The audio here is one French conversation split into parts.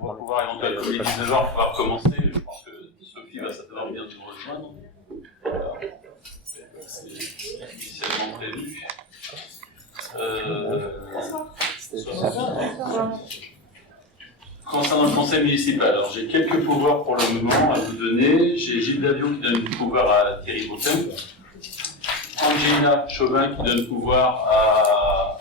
On va pouvoir éventuellement, il est 19h, pouvoir commencer. Je pense que Sophie va certainement bien nous rejoindre. Voilà. C'est initialement prévu. Concernant le conseil municipal, alors j'ai quelques pouvoirs pour le moment à vous donner. J'ai Gilles Davion qui donne du pouvoir à Thierry Bautin, Angelina Chauvin qui donne pouvoir à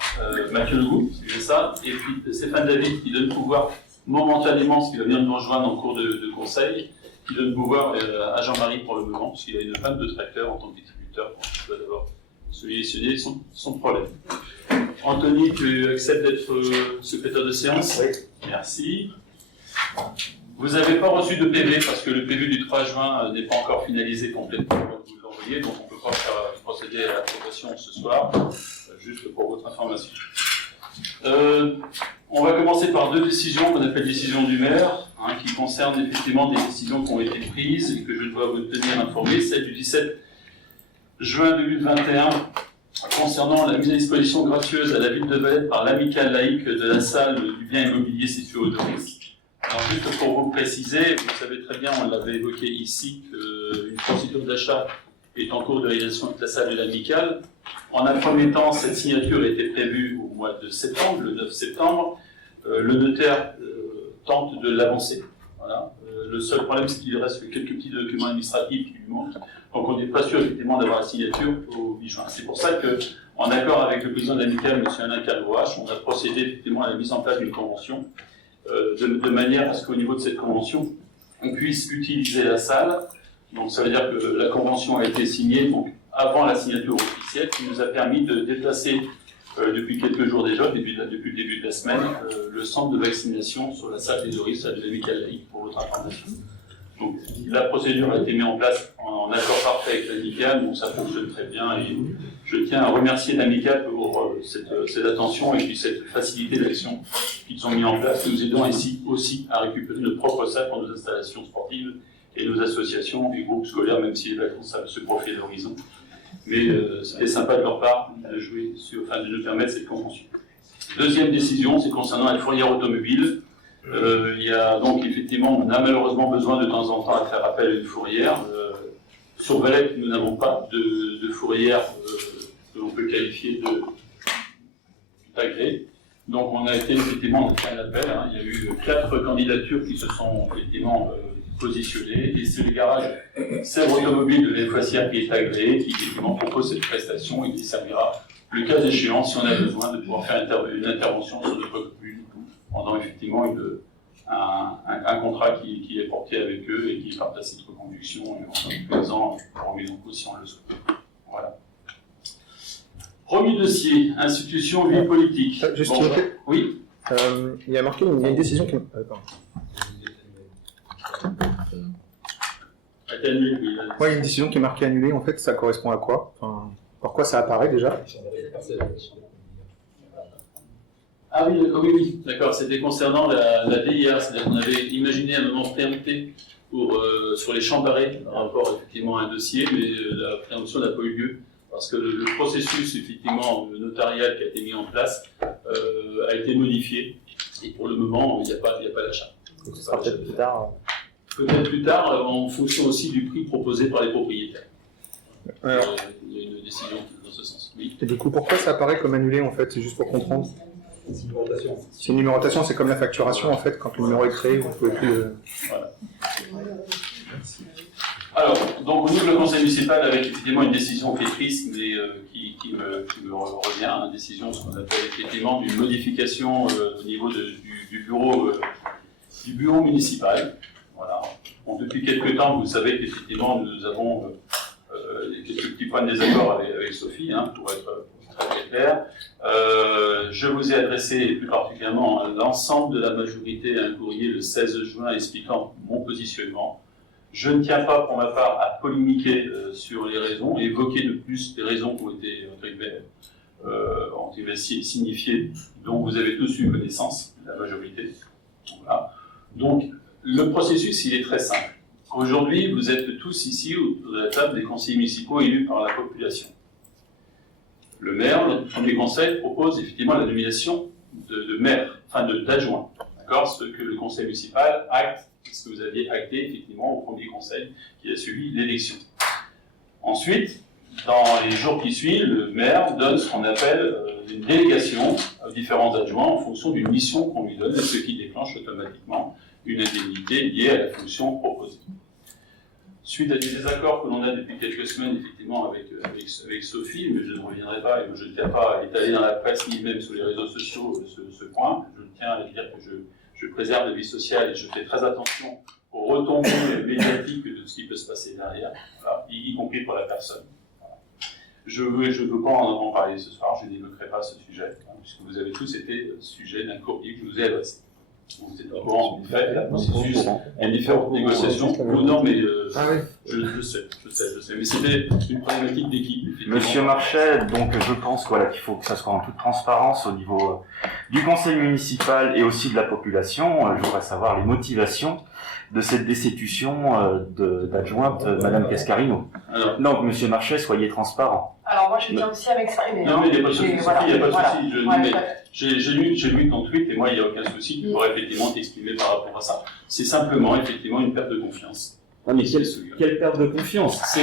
Mathieu Legout, c'est ça, et puis Stéphane David qui donne pouvoir momentanément, parce qu'il va venir nous rejoindre en cours de conseil, qui donne pouvoir à Jean-Marie pour le moment, parce qu'il a une panne de tracteur en tant que distributeur, donc il doit d'abord solutionner son problème. Anthony, tu acceptes d'être secrétaire de séance? Oui. Merci. Vous n'avez pas reçu de PV parce que le PV du 3 juin n'est pas encore finalisé complètement, comme vous l'envoyez, donc on ne peut pas procéder à l'approbation ce soir, juste pour votre information. On va commencer par deux décisions qu'on appelle décisions du maire, qui concernent effectivement des décisions qui ont été prises et que je dois vous tenir informé. Celle du 17 juin 2021 concernant la mise à disposition gracieuse à la ville de Valette par l'amicale laïque de la salle du bien immobilier situé au Doris. Alors juste pour vous préciser, vous savez très bien, on l'avait évoqué ici, qu'une procédure d'achat est en cours de réalisation avec la salle de l'amicale. En un premier temps, cette signature était prévue au mois de septembre, le 9 septembre. Le notaire tente de l'avancer. Voilà. Le seul problème, c'est qu'il reste quelques petits documents administratifs qui lui manquent. Donc on n'est pas sûr effectivement d'avoir la signature au 8 juin. C'est pour ça que, en accord avec le président de l'amicale, M. Alain Calvoache, on a procédé effectivement à la mise en place d'une convention, de manière à ce qu'au niveau de cette convention, on puisse utiliser la salle. Donc ça veut dire que la convention a été signée donc, avant la signature officielle, qui nous a permis de déplacer depuis quelques jours déjà, depuis le début de la semaine, le centre de vaccination sur la salle des Doris, salle de l'amicale laïque, pour votre information. Donc la procédure a été mise en place en accord parfait avec l'amicale, donc ça fonctionne très bien et je tiens à remercier l'amicale pour cette attention et puis cette facilité d'action qu'ils ont mis en place, nous aidant ici aussi à récupérer notre propre salle pour nos installations sportives et nos associations et groupes scolaires, même si les vacances se profilent à l'horizon. Mais c'était sympa de leur part de jouer de nous permettre cette convention. Deuxième décision, c'est concernant la fourrière automobile. Il y a donc effectivement, on a malheureusement besoin de temps en temps à faire appel à une fourrière. Sur Valette, nous n'avons pas de fourrière que l'on peut qualifier d'agréée. Donc on a été effectivement, on a fait un appel. Il y a eu 4 candidatures qui se sont effectivement positionnées. Et c'est le garage Sèvres Automobile de l'Effoissière qui est agréé, qui effectivement propose cette prestation et qui servira, le cas échéant, si on a besoin de pouvoir faire une intervention sur notre commune pendant effectivement un contrat qui est porté avec eux et qui part à cette reconduction en présent pour remise en cause si on le souhaite. Voilà. Premier dossier, institution, vie politique. Juste bon, oui. Il y a marqué, il y a une décision qui... Annulé, oui. Ouais, il y a une décision qui est marquée annulée, en fait, ça correspond à quoi? Enfin, par quoi ça apparaît déjà? Ah oui, oui, d'accord, c'était concernant la DIA, c'est-à-dire qu'on avait imaginé un moment préempté sur les champs barrés par rapport effectivement à un dossier, mais la préemption n'a pas eu lieu, parce que le processus effectivement notarial qui a été mis en place a été modifié, et pour le moment, il n'y a pas d'achat. Donc ce sera peut-être plus tard. Peut-être plus tard, en fonction aussi du prix proposé par les propriétaires. Alors, il y a une décision dans ce sens. Oui. Et du coup, pourquoi ça apparaît comme annulé en fait? C'est juste pour comprendre. C'est une numérotation, c'est comme la facturation en fait, quand le numéro est créé, vous ne pouvez plus le... Voilà. Alors, donc au niveau du conseil municipal, avec effectivement une décision qui est triste, mais qui me revient, une décision, ce qu'on appelle effectivement d'une modification au niveau du bureau municipal. Voilà. Bon, depuis quelques temps, vous savez qu'effectivement, nous avons quelques petits points de désaccord avec Sophie, pour être très clair. Je vous ai adressé, et plus particulièrement à l'ensemble de la majorité, un courrier le 16 juin expliquant mon positionnement. Je ne tiens pas, pour ma part, à polémiquer sur les raisons, et évoquer de plus les raisons qui ont été signifiées, dont vous avez tous eu connaissance, la majorité. Voilà. Donc, le processus, il est très simple. Aujourd'hui, vous êtes tous ici autour de la table des conseillers municipaux élus par la population. Le premier conseil, propose effectivement la nomination de maire, d'adjoint. d'accord, ce que le conseil municipal acte, ce que vous aviez acté effectivement au premier conseil qui a suivi l'élection. Ensuite, dans les jours qui suivent, le maire donne ce qu'on appelle une délégation aux différents adjoints en fonction d'une mission qu'on lui donne, et ce qui déclenche automatiquement une indemnité liée à la fonction proposée. Suite à des désaccords que l'on a depuis quelques semaines, effectivement, avec Sophie, mais je ne reviendrai pas et je ne tiens pas à étaler dans la presse ni même sur les réseaux sociaux ce point. Je tiens à dire que je préserve la vie sociale et je fais très attention aux retombées médiatiques de ce qui peut se passer derrière, voilà, y compris pour la personne. Voilà. Je ne peux pas en parler ce soir, je n'évoquerai pas ce sujet, hein, puisque vous avez tous été sujet d'un courrier que je vous ai adressé. Vous êtes au courant, en fait, la processus, il y a différentes négociations. Non, mais je sais. Mais c'était une problématique d'équipe. Monsieur Marchais, donc je pense qu'il faut que ça soit en toute transparence au niveau du conseil municipal et aussi de la population. Je voudrais savoir les motivations de cette destitution d'adjointe Madame Cascarino. Alors, donc, Monsieur Marchais, soyez transparent. Alors moi, je tiens aussi à m'exprimer. Non, mais il n'y a pas de souci, il n'y a pas de souci. J'ai lu ton tweet et moi, il n'y a aucun souci. Tu pourrais effectivement t'exprimer par rapport à ça. C'est simplement, effectivement, une perte de confiance. Non, mais quelle perte de confiance?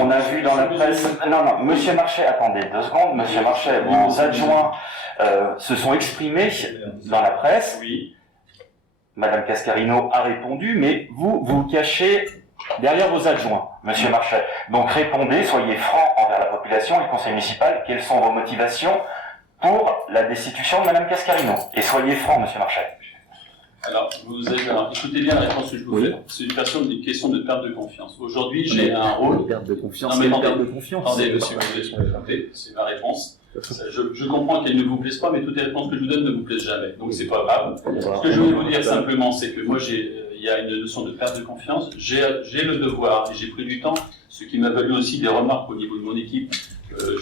On a vu dans la presse... Non, Monsieur Marchais, attendez 2 secondes. Monsieur Marchais, vos adjoints se sont exprimés dans la presse. Oui. Madame Cascarino a répondu, mais vous vous cachez derrière vos adjoints, Monsieur Marchais. Donc répondez, soyez franc envers la population et le conseil municipal. Quelles sont vos motivations pour la destitution de Madame Cascarino? Et soyez franc, Monsieur Marchais. Alors, écoutez bien la réponse que je vous fais. C'est une question de perte de confiance. Aujourd'hui, j'ai un rôle... Perte de confiance, non, mais perte de confiance. Attendez, monsieur, c'est ma réponse. Je comprends qu'elle ne vous plaise pas, mais toutes les réponses que je vous donne ne vous plaisent jamais. Donc, c'est pas grave. Ce que je veux vous dire simplement, c'est que moi, il y a une notion de perte de confiance. J'ai le devoir, et j'ai pris du temps, ce qui m'a valu aussi des remarques au niveau de mon équipe,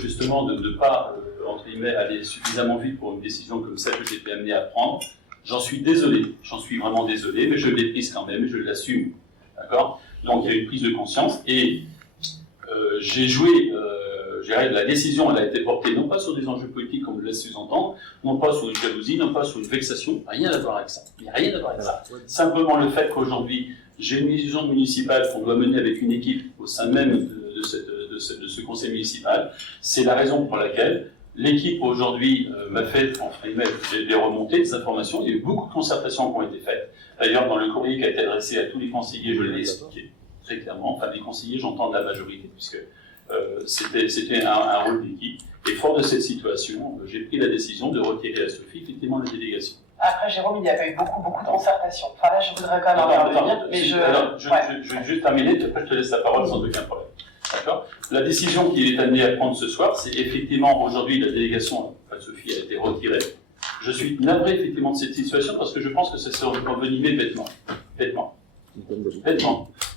justement, de ne pas, entre guillemets, aller suffisamment vite pour une décision comme celle que j'ai été amené à prendre. J'en suis désolé, j'en suis vraiment désolé, mais je l'ai prise quand même, je l'assume. D'accord? Donc, il y a une prise de conscience, et j'ai joué... la décision, elle a été portée non pas sur des enjeux politiques comme vous le laisse sous-entendre, non pas sur une jalousie, non pas sur une vexation, rien à voir avec ça. Il n'y a rien à voir avec ça. Simplement le fait qu'aujourd'hui, j'ai une décision municipale qu'on doit mener avec une équipe au sein même de ce conseil municipal, c'est la raison pour laquelle l'équipe aujourd'hui m'a fait, entre guillemets, des remontées, des informations. Il y a eu beaucoup de concertations qui ont été faites. D'ailleurs, dans le courrier qui a été adressé à tous les conseillers, je l'ai expliqué très clairement. Enfin, les conseillers, j'entends de la majorité, puisque c'était un rôle d'équipe. Et fort de cette situation, j'ai pris la décision de retirer à Sophie effectivement la délégation. Après, Jérôme, il y avait eu beaucoup de concertations. Enfin là, je voudrais quand même intervenir, mais je vais juste terminer, puis après je te laisse la parole sans aucun problème. D'accord? La décision qu'il est amené à prendre ce soir, c'est effectivement aujourd'hui la délégation à Sophie a été retirée. Je suis navré effectivement de cette situation parce que je pense que ça s'est envenimé bêtement.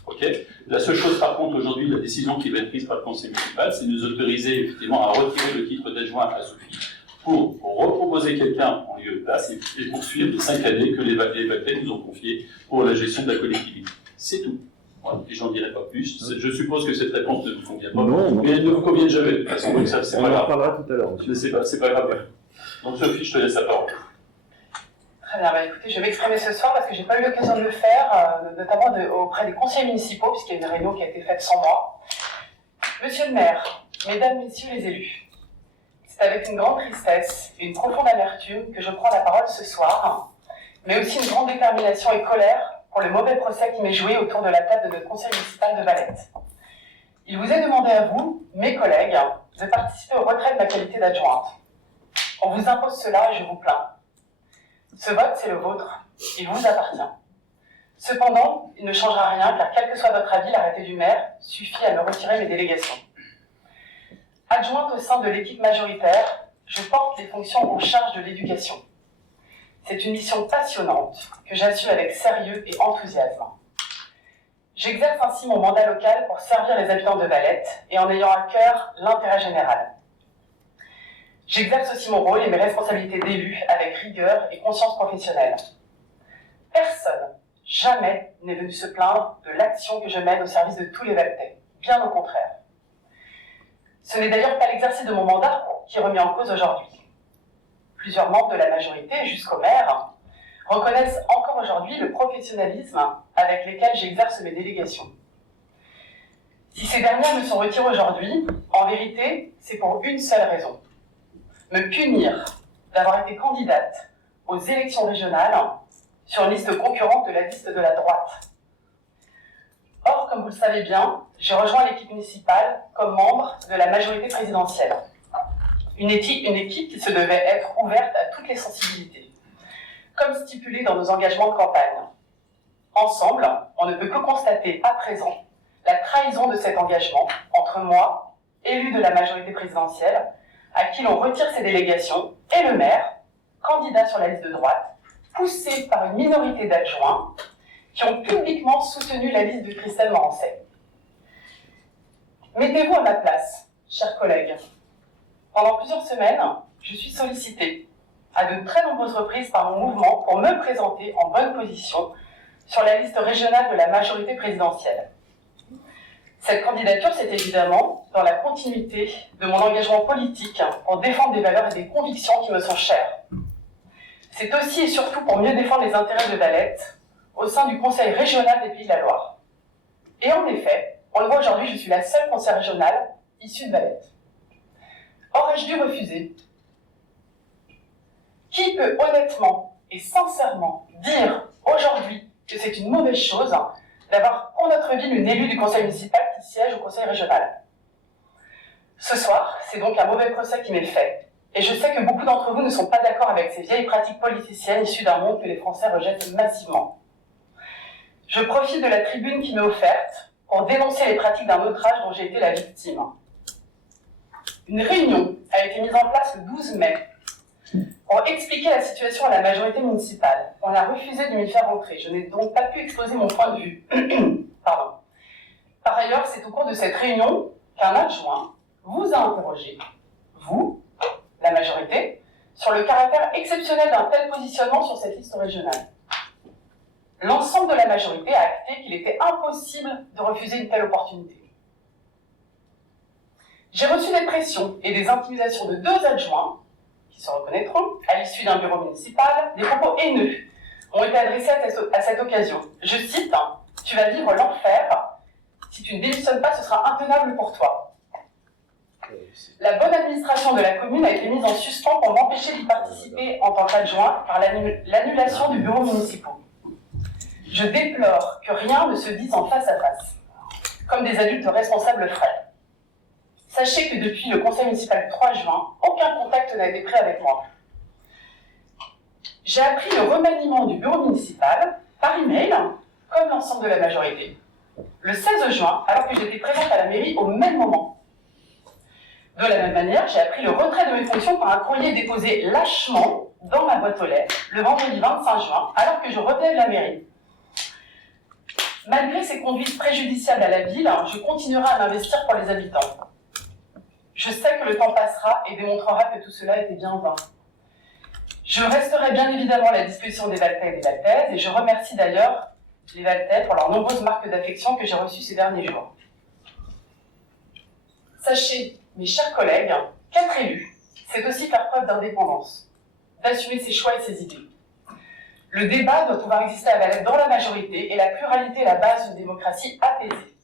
Okay. La seule chose par contre aujourd'hui, la décision qui va être prise par le conseil municipal, c'est de nous autoriser effectivement à retirer le titre d'adjoint à Sophie pour reproposer quelqu'un en lieu de place et poursuivre les 5 années que les Vaclais nous ont confiées pour la gestion de la collectivité. C'est tout. Voilà. Et j'en dirai pas plus. Je suppose que cette réponse ne vous convient pas, mais elle ne vous convient jamais. De toute façon, donc ça, c'est pas grave. On en parlera tout à l'heure. C'est pas grave. Donc Sophie, je te laisse la parole. Très bien, écoutez, je vais m'exprimer ce soir parce que je n'ai pas eu l'occasion de le faire, notamment auprès des conseillers municipaux, puisqu'il y a une réunion qui a été faite sans moi. Monsieur le maire, mesdames, messieurs les élus, c'est avec une grande tristesse et une profonde amertume que je prends la parole ce soir, mais aussi une grande détermination et colère pour le mauvais procès qui m'est joué autour de la table de notre conseil municipal de Valette. Il vous est demandé à vous, mes collègues, de participer au retrait de ma qualité d'adjointe. On vous impose cela et je vous plains. Ce vote, c'est le vôtre. Il vous appartient. Cependant, il ne changera rien car quel que soit votre avis, l'arrêté du maire suffit à me retirer mes délégations. Adjointe au sein de l'équipe majoritaire, je porte les fonctions en charge de l'éducation. C'est une mission passionnante que j'assume avec sérieux et enthousiasme. J'exerce ainsi mon mandat local pour servir les habitants de Valette et en ayant à cœur l'intérêt général. J'exerce aussi mon rôle et mes responsabilités d'élu avec rigueur et conscience professionnelle. Personne, jamais, n'est venu se plaindre de l'action que je mène au service de tous les Valtais. Bien au contraire. Ce n'est d'ailleurs pas l'exercice de mon mandat qui est remis en cause aujourd'hui. Plusieurs membres de la majorité, jusqu'au maire, reconnaissent encore aujourd'hui le professionnalisme avec lequel j'exerce mes délégations. Si ces dernières me sont retirées aujourd'hui, en vérité, c'est pour une seule raison. Me punir d'avoir été candidate aux élections régionales sur une liste concurrente de la liste de la droite. Or, comme vous le savez bien, j'ai rejoint l'équipe municipale comme membre de la majorité présidentielle. Une équipe qui se devait être ouverte à toutes les sensibilités, comme stipulé dans nos engagements de campagne. Ensemble, on ne peut que constater à présent la trahison de cet engagement entre moi, élu de la majorité présidentielle, à qui l'on retire ses délégations, et le maire, candidat sur la liste de droite, poussé par une minorité d'adjoints qui ont publiquement soutenu la liste de Christelle Morancet. Mettez-vous à ma place, chers collègues. Pendant plusieurs semaines, je suis sollicitée à de très nombreuses reprises par mon mouvement pour me présenter en bonne position sur la liste régionale de la majorité présidentielle. Cette candidature, c'est évidemment dans la continuité de mon engagement politique pour défendre des valeurs et des convictions qui me sont chères. C'est aussi et surtout pour mieux défendre les intérêts de Valette au sein du Conseil régional des Pays de la Loire. Et en effet, on le voit aujourd'hui, je suis la seule conseillère régionale issue de Valette. Aurais-je dû refuser? Qui peut honnêtement et sincèrement dire aujourd'hui que c'est une mauvaise chose d'avoir pour notre ville une élue du conseil municipal qui siège au conseil régional? Ce soir, c'est donc un mauvais procès qui m'est fait. Et je sais que beaucoup d'entre vous ne sont pas d'accord avec ces vieilles pratiques politiciennes issues d'un monde que les Français rejettent massivement. Je profite de la tribune qui m'est offerte pour dénoncer les pratiques d'un autre âge dont j'ai été la victime. Une réunion a été mise en place le 12 mai pour expliquer la situation à la majorité municipale. On a refusé de m'y faire entrer. Je n'ai donc pas pu exposer mon point de vue. Pardon. Par ailleurs, c'est au cours de cette réunion qu'un adjoint vous a interrogé, vous, la majorité, sur le caractère exceptionnel d'un tel positionnement sur cette liste régionale. L'ensemble de la majorité a acté qu'il était impossible de refuser une telle opportunité. J'ai reçu des pressions et des intimidations de 2 adjoints, qui se reconnaîtront, à l'issue d'un bureau municipal. Des propos haineux ont été adressés à cette occasion. Je cite, « Tu vas vivre l'enfer. Si tu ne démissionnes pas, ce sera intenable pour toi. » La bonne administration de la commune a été mise en suspens pour m'empêcher d'y participer en tant qu'adjoint par l'annulation du bureau municipal. Je déplore que rien ne se dise en face à face, comme des adultes responsables feraient. Sachez que depuis le conseil municipal du 3 juin, aucun contact n'a été pris avec moi. J'ai appris le remaniement du bureau municipal par email, comme l'ensemble de la majorité, le 16 juin, alors que j'étais présente à la mairie au même moment. De la même manière, j'ai appris le retrait de mes fonctions par un courrier déposé lâchement dans ma boîte aux lettres le vendredi 25 juin, alors que je revenais de la mairie. Malgré ces conduites préjudiciables à la ville, je continuerai à m'investir pour les habitants. Je sais que le temps passera et démontrera que tout cela était bien vain. Je resterai bien évidemment à la disposition des Valtais et des Valtaises, et je remercie d'ailleurs les Valtais pour leurs nombreuses marques d'affection que j'ai reçues ces derniers jours. Sachez, mes chers collègues, qu'être élu, c'est aussi faire preuve d'indépendance, d'assumer ses choix et ses idées. Le débat doit pouvoir exister à Valette dans la majorité, et la pluralité est la base d'une démocratie apaisée.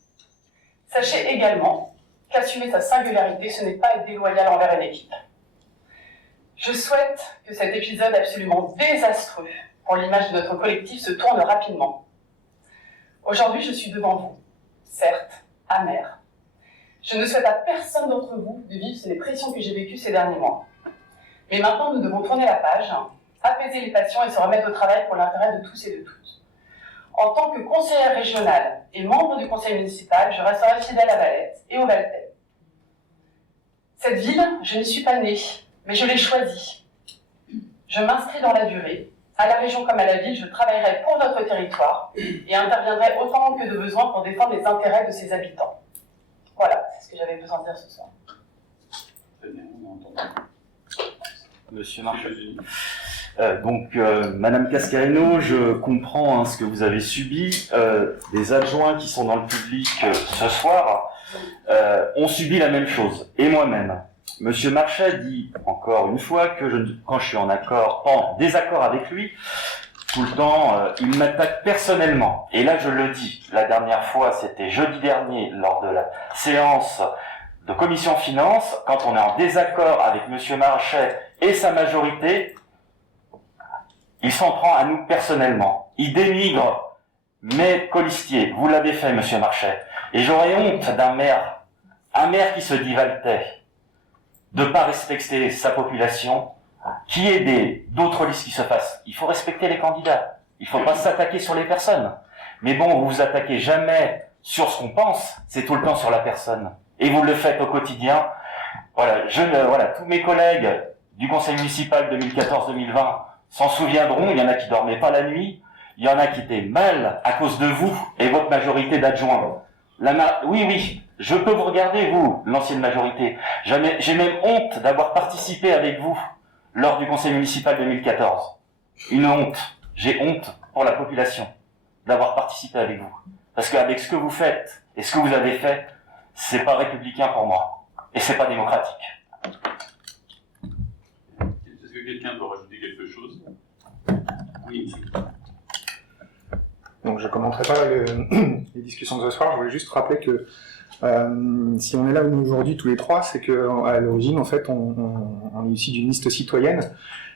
Sachez également qu'assumer sa singularité, ce n'est pas être déloyal envers une équipe. Je souhaite que cet épisode absolument désastreux pour l'image de notre collectif se tourne rapidement. Aujourd'hui, je suis devant vous, certes, amère. Je ne souhaite à personne d'entre vous de vivre les pressions que j'ai vécues ces derniers mois. Mais maintenant, nous devons tourner la page, apaiser les passions et se remettre au travail pour l'intérêt de tous et de toutes. En tant que conseillère régionale et membre du conseil municipal, je resterai fidèle à Valette et aux Valtais. Cette ville, je n'y suis pas née, mais je l'ai choisie. Je m'inscris dans la durée. À la région comme à la ville, je travaillerai pour notre territoire et interviendrai autant que de besoin pour défendre les intérêts de ses habitants. Voilà, c'est ce que j'avais besoin de dire ce soir. Très bien, on entend. Monsieur Marchal. Madame Cascarino, je comprends ce que vous avez subi. Les adjoints qui sont dans le public ce soir ont subi la même chose, et moi-même. Monsieur Marchal dit encore une fois que quand je suis en désaccord avec lui, tout le temps, il m'attaque personnellement. Et là, je le dis, la dernière fois, c'était jeudi dernier, lors de la séance de commission finance, quand on est en désaccord avec Monsieur Marchais et sa majorité, il s'en prend à nous personnellement. Il dénigre mes colistiers. Vous l'avez fait, Monsieur Marchais. Et j'aurais honte d'un maire, un maire qui se dit Valtais, de pas respecter sa population, qu'il y ait d'autres listes qui se fassent. Il faut respecter les candidats. Il faut pas s'attaquer sur les personnes. Mais bon, vous vous attaquez jamais sur ce qu'on pense, c'est tout le temps sur la personne. Et vous le faites au quotidien. Voilà, voilà, tous mes collègues du conseil municipal 2014-2020 s'en souviendront. Il y en a qui dormaient pas la nuit. Il y en a qui étaient mal à cause de vous et votre majorité d'adjoints. Oui, je peux vous regarder, vous, l'ancienne majorité. J'ai même honte d'avoir participé avec vous lors du conseil municipal 2014. Une honte. J'ai honte pour la population d'avoir participé avec vous. Parce qu'avec ce que vous faites et ce que vous avez fait, c'est pas républicain pour moi. Et c'est pas démocratique. Est-ce que quelqu'un peut rajouter quelque chose? Oui. Donc je ne commenterai pas les discussions de ce soir, je voulais juste rappeler que si on est là aujourd'hui tous les trois, c'est qu'à l'origine, en fait, on est issu d'une liste citoyenne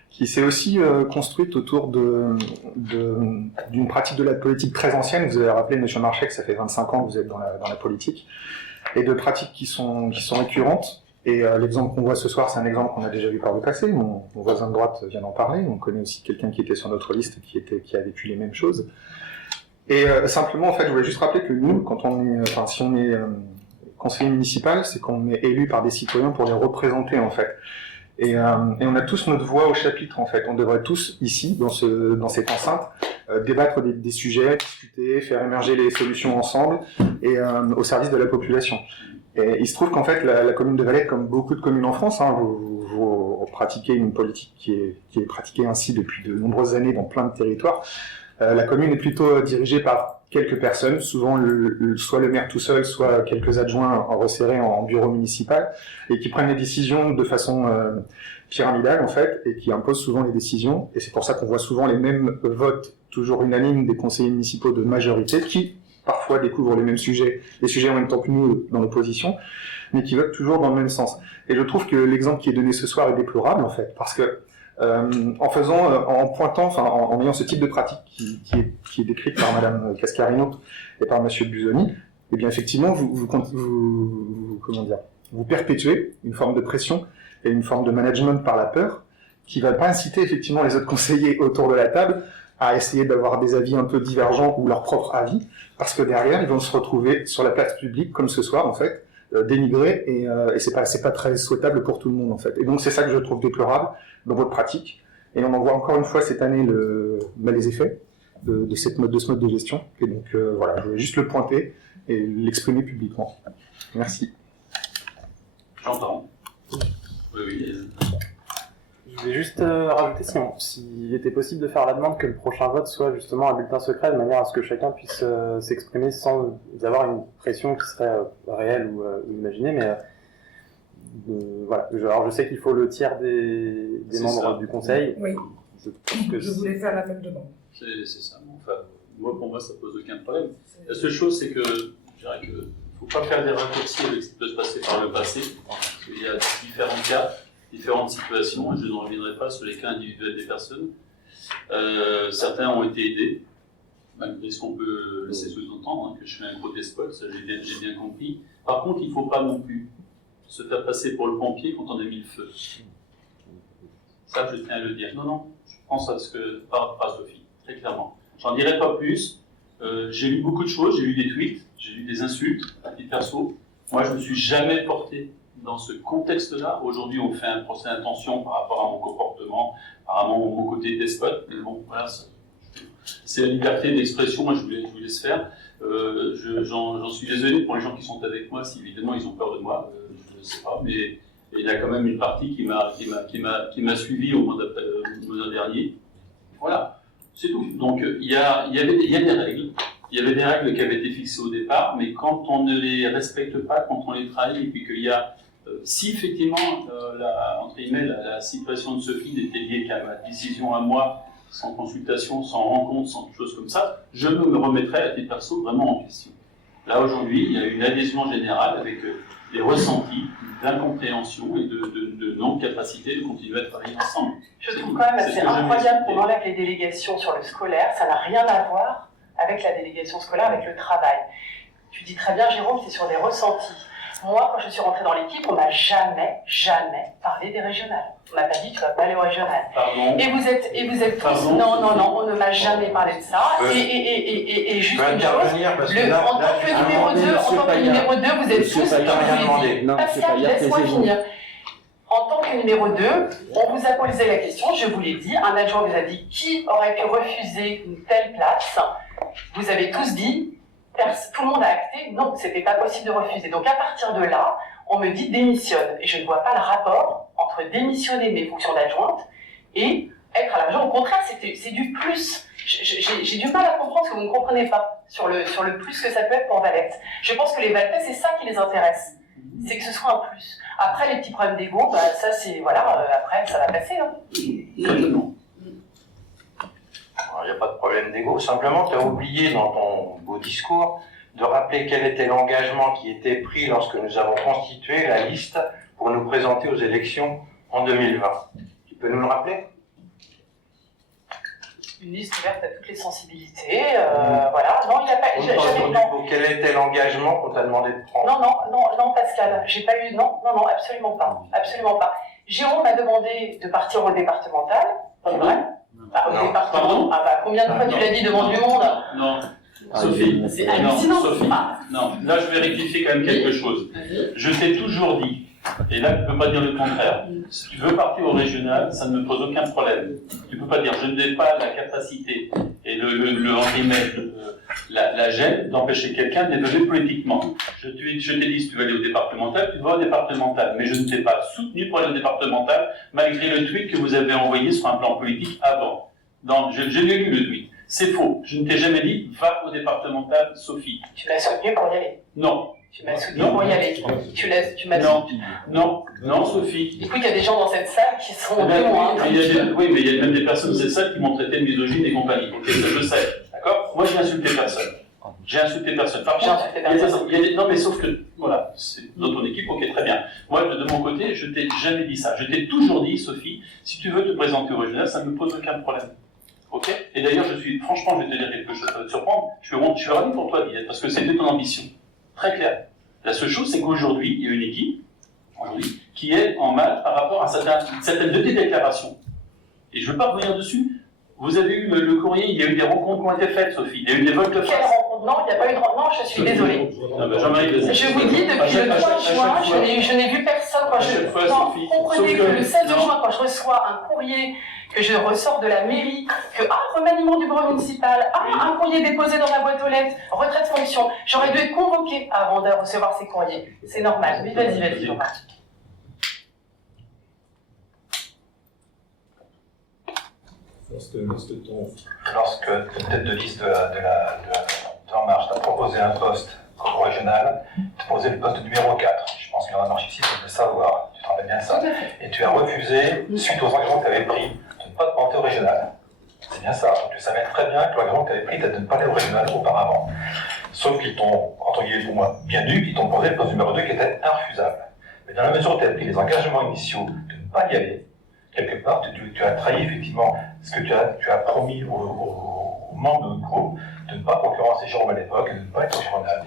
qui s'est aussi construite autour d'une pratique de la politique très ancienne. Vous avez rappelé, M. Marchais, que ça fait 25 ans que vous êtes dans la politique, et de pratiques qui sont récurrentes. Et l'exemple qu'on voit ce soir, c'est un exemple qu'on a déjà vu par le passé. Mon voisin de droite vient d'en parler. On connaît aussi quelqu'un qui était sur notre liste qui a vécu les mêmes choses. Et simplement, en fait, je voulais juste rappeler que nous, si on est conseiller municipal, c'est qu'on est élu par des citoyens pour les représenter, en fait. Et on a tous notre voix au chapitre, en fait. On devrait tous, ici, dans cette enceinte, débattre des sujets, discuter, faire émerger les solutions ensemble, et au service de la population. Et il se trouve qu'en fait, la commune de Valette, comme beaucoup de communes en France, vous pratiquez une politique qui est pratiquée ainsi depuis de nombreuses années dans plein de territoires. La commune est plutôt dirigée par quelques personnes, souvent soit le maire tout seul, soit quelques adjoints resserrés en bureau municipal, et qui prennent les décisions de façon pyramidale, en fait, et qui imposent souvent les décisions. Et c'est pour ça qu'on voit souvent les mêmes votes, toujours unanimes, des conseillers municipaux de majorité, qui parfois découvrent les mêmes sujets, les sujets en même temps que nous dans l'opposition, mais qui votent toujours dans le même sens. Et je trouve que l'exemple qui est donné ce soir est déplorable, en fait, parce que en ayant ce type de pratique qui est décrite par Madame Cascarino et par Monsieur Busoni, eh bien effectivement vous perpétuez une forme de pression et une forme de management par la peur qui va pas inciter effectivement les autres conseillers autour de la table à essayer d'avoir des avis un peu divergents ou leur propre avis, parce que derrière ils vont se retrouver sur la place publique comme ce soir en fait, dénigrés et c'est pas très souhaitable pour tout le monde en fait. Et donc c'est ça que je trouve déplorable dans votre pratique, et on en voit encore une fois cette année les effets de ce mode de gestion. Et donc voilà, je voulais juste le pointer et l'exprimer publiquement. Merci. J'entends. Oui. Je voulais juste rajouter s'il était possible de faire la demande que le prochain vote soit justement un bulletin secret, de manière à ce que chacun puisse s'exprimer sans avoir une pression qui serait réelle ou imaginée, mais voilà. Alors je sais qu'il faut le tiers des membres du conseil. Oui, je voulais faire la même demande. C'est ça. Enfin, pour moi, ça pose aucun problème. La seule chose, c'est que je dirais que faut pas faire des raccourcis avec ce qui peut se passer par le passé. Parce qu'il y a différents cas, différentes situations, et je ne reviendrai pas sur les cas individuels des personnes. Certains ont été aidés, malgré ce qu'on peut laisser sous-entendre, que je suis un gros despote, ça j'ai bien compris. Par contre, il ne faut pas non plus se faire passer pour le pompier quand on a mis le feu. Ça, je tiens à le dire. Non, je pense à ce que par Sophie, très clairement. J'en dirai pas plus. J'ai lu beaucoup de choses, j'ai lu des tweets, j'ai lu des insultes à titre perso. Moi, je ne me suis jamais porté dans ce contexte-là. Aujourd'hui, on fait un procès d'intention par rapport à mon comportement, par rapport à mon côté despote. Mais bon, voilà, c'est la liberté d'expression, moi je vous laisse faire. J'en suis désolé pour les gens qui sont avec moi, si évidemment ils ont peur de moi, je ne sais pas, mais il y a quand même une partie qui m'a suivi au mois dernier. Voilà, c'est tout. Donc il y a des règles. Il y avait des règles qui avaient été fixées au départ, mais quand on ne les respecte pas, quand on les trahit, et puis qu'il y a si effectivement, entre guillemets, la situation de Sophie n'était liée qu'à ma décision à moi sans consultation, sans rencontre, sans choses comme ça, je me remettrais à titre perso vraiment en question. Là, aujourd'hui, il y a une adhésion générale avec des ressentis d'incompréhension et de non-capacité de continuer à travailler ensemble. Je trouve quand même assez incroyable qu'on enlève les délégations sur le scolaire. Ça n'a rien à voir avec la délégation scolaire, avec le travail. Tu dis très bien, Jérôme, c'est sur des ressentis. Moi, quand je suis rentrée dans l'équipe, on m'a jamais parlé des régionales. On m'a pas dit, tu vas pas aller aux régionales. Pardon. Et vous êtes tous, non, on ne m'a jamais parlé de ça. Et juste une chose, en tant que numéro 2, vous êtes tous, Pascal, laisse-moi finir. En tant que numéro 2, on vous a posé la question, je vous l'ai dit, un adjoint vous a dit qui aurait pu refuser une telle place. Vous avez tous dit, tout le monde a acté, non, c'était pas possible de refuser. Donc à partir de là, on me dit démissionne. Et je ne vois pas le rapport entre démissionner de mes fonctions d'adjointe et être à l'adjoint. Au contraire, c'est du plus. J'ai du mal à comprendre ce que vous ne comprenez pas sur le plus que ça peut être pour Valette. Je pense que les Valtais, c'est ça qui les intéresse. C'est que ce soit un plus. Après, les petits problèmes d'ego, bah, ça c'est, voilà, après ça va passer. Hein. Totalement. Il n'y a pas de problème d'ego, simplement tu as oublié dans ton beau discours de rappeler quel était l'engagement qui était pris lorsque nous avons constitué la liste pour nous présenter aux élections en 2020. Tu peux nous le rappeler? Une liste ouverte à toutes les sensibilités, voilà. Non, il n'y a pas... Quel était l'engagement qu'on t'a demandé de prendre? Non, Pascal, j'ai pas eu... Non, absolument pas. Jérôme m'a demandé de partir au départemental, c'est vrai? Au département. Combien de fois tu l'as dit devant du monde? Non. Sophie, c'est hallucinant. Sophie, non. Là, je vais rectifier quand même quelque chose. Je t'ai toujours dit, et là, tu ne peux pas dire le contraire. Si tu veux partir au régional, ça ne me pose aucun problème. Tu ne peux pas dire, je n'ai pas la capacité et la gêne d'empêcher quelqu'un d'évoluer politiquement. Je t'ai dit, si tu veux aller au départemental, tu vas au départemental. Mais je ne t'ai pas soutenu pour aller au départemental, malgré le tweet que vous avez envoyé sur un plan politique avant. Je l'ai lu, le tweet. C'est faux. Je ne t'ai jamais dit, va au départemental, Sophie. Tu m'as soutenu pour y aller. Non. Tu m'as soutenu pour y aller. Tu m'as soutenu. Non, Sophie. Écoute, il y a des gens dans cette salle qui sont témoins. Oui, mais il y a même des personnes dans cette salle qui m'ont traité de misogyne et compagnie. Ok, ça je sais. D'accord? Moi, j'ai insulté personne. Par contre, non, mais sauf que, voilà, c'est dans ton équipe, ok, très bien. Moi, de mon côté, je t'ai jamais dit ça. Je t'ai toujours dit, Sophie, si tu veux te présenter au régional, ça ne me pose aucun problème. Ok? Et d'ailleurs, franchement, je vais te dire quelque chose, ça va te surprendre. Je suis ravi pour toi, Diane, parce que c'était ton ambition. Très clair. La seule chose, c'est qu'aujourd'hui, il y a une équipe, qui est en mal par rapport à certaines de tes déclarations. Et je ne veux pas revenir dessus. Vous avez eu le courrier, il y a eu des rencontres qui ont été faites, Sophie. Il y a eu des vols de face. Quelle rencontre? Non, il n'y a pas eu de rencontre. Non, je suis désolée. Je vous dis, depuis le 3 juin, je n'ai vu personne. Comprenez que le 16 juin, quand je reçois un courrier que je ressors de la mairie, que remaniement du bureau municipal, un courrier déposé dans ma boîte aux lettres, retrait de fonction, j'aurais dû être convoquée avant de recevoir ces courriers. C'est normal. Mais vas-y, Jean-Marc. Lorsque la tête de liste d'En Marche t'a proposé un poste au régional, tu as posé le poste numéro 4. Je pense qu'en Marche ici, tu peux le savoir. Tu te rappelles bien ça. Et tu as refusé, suite aux engagements que tu avais pris, de ne pas te porter au régional. C'est bien ça. Donc, tu savais très bien que l'engagement que tu avais pris était de ne pas aller au régional auparavant. Sauf qu'ils t'ont, entre guillemets pour moi, bien dû, qu'ils t'ont posé le poste numéro 2 qui était infusable. Mais dans la mesure où tu as pris les engagements initiaux de ne pas y aller, quelque part, tu as trahi effectivement ce que tu as promis aux membres de notre groupe, de ne pas concurrencer Jérôme à l'époque, de ne pas être au régional.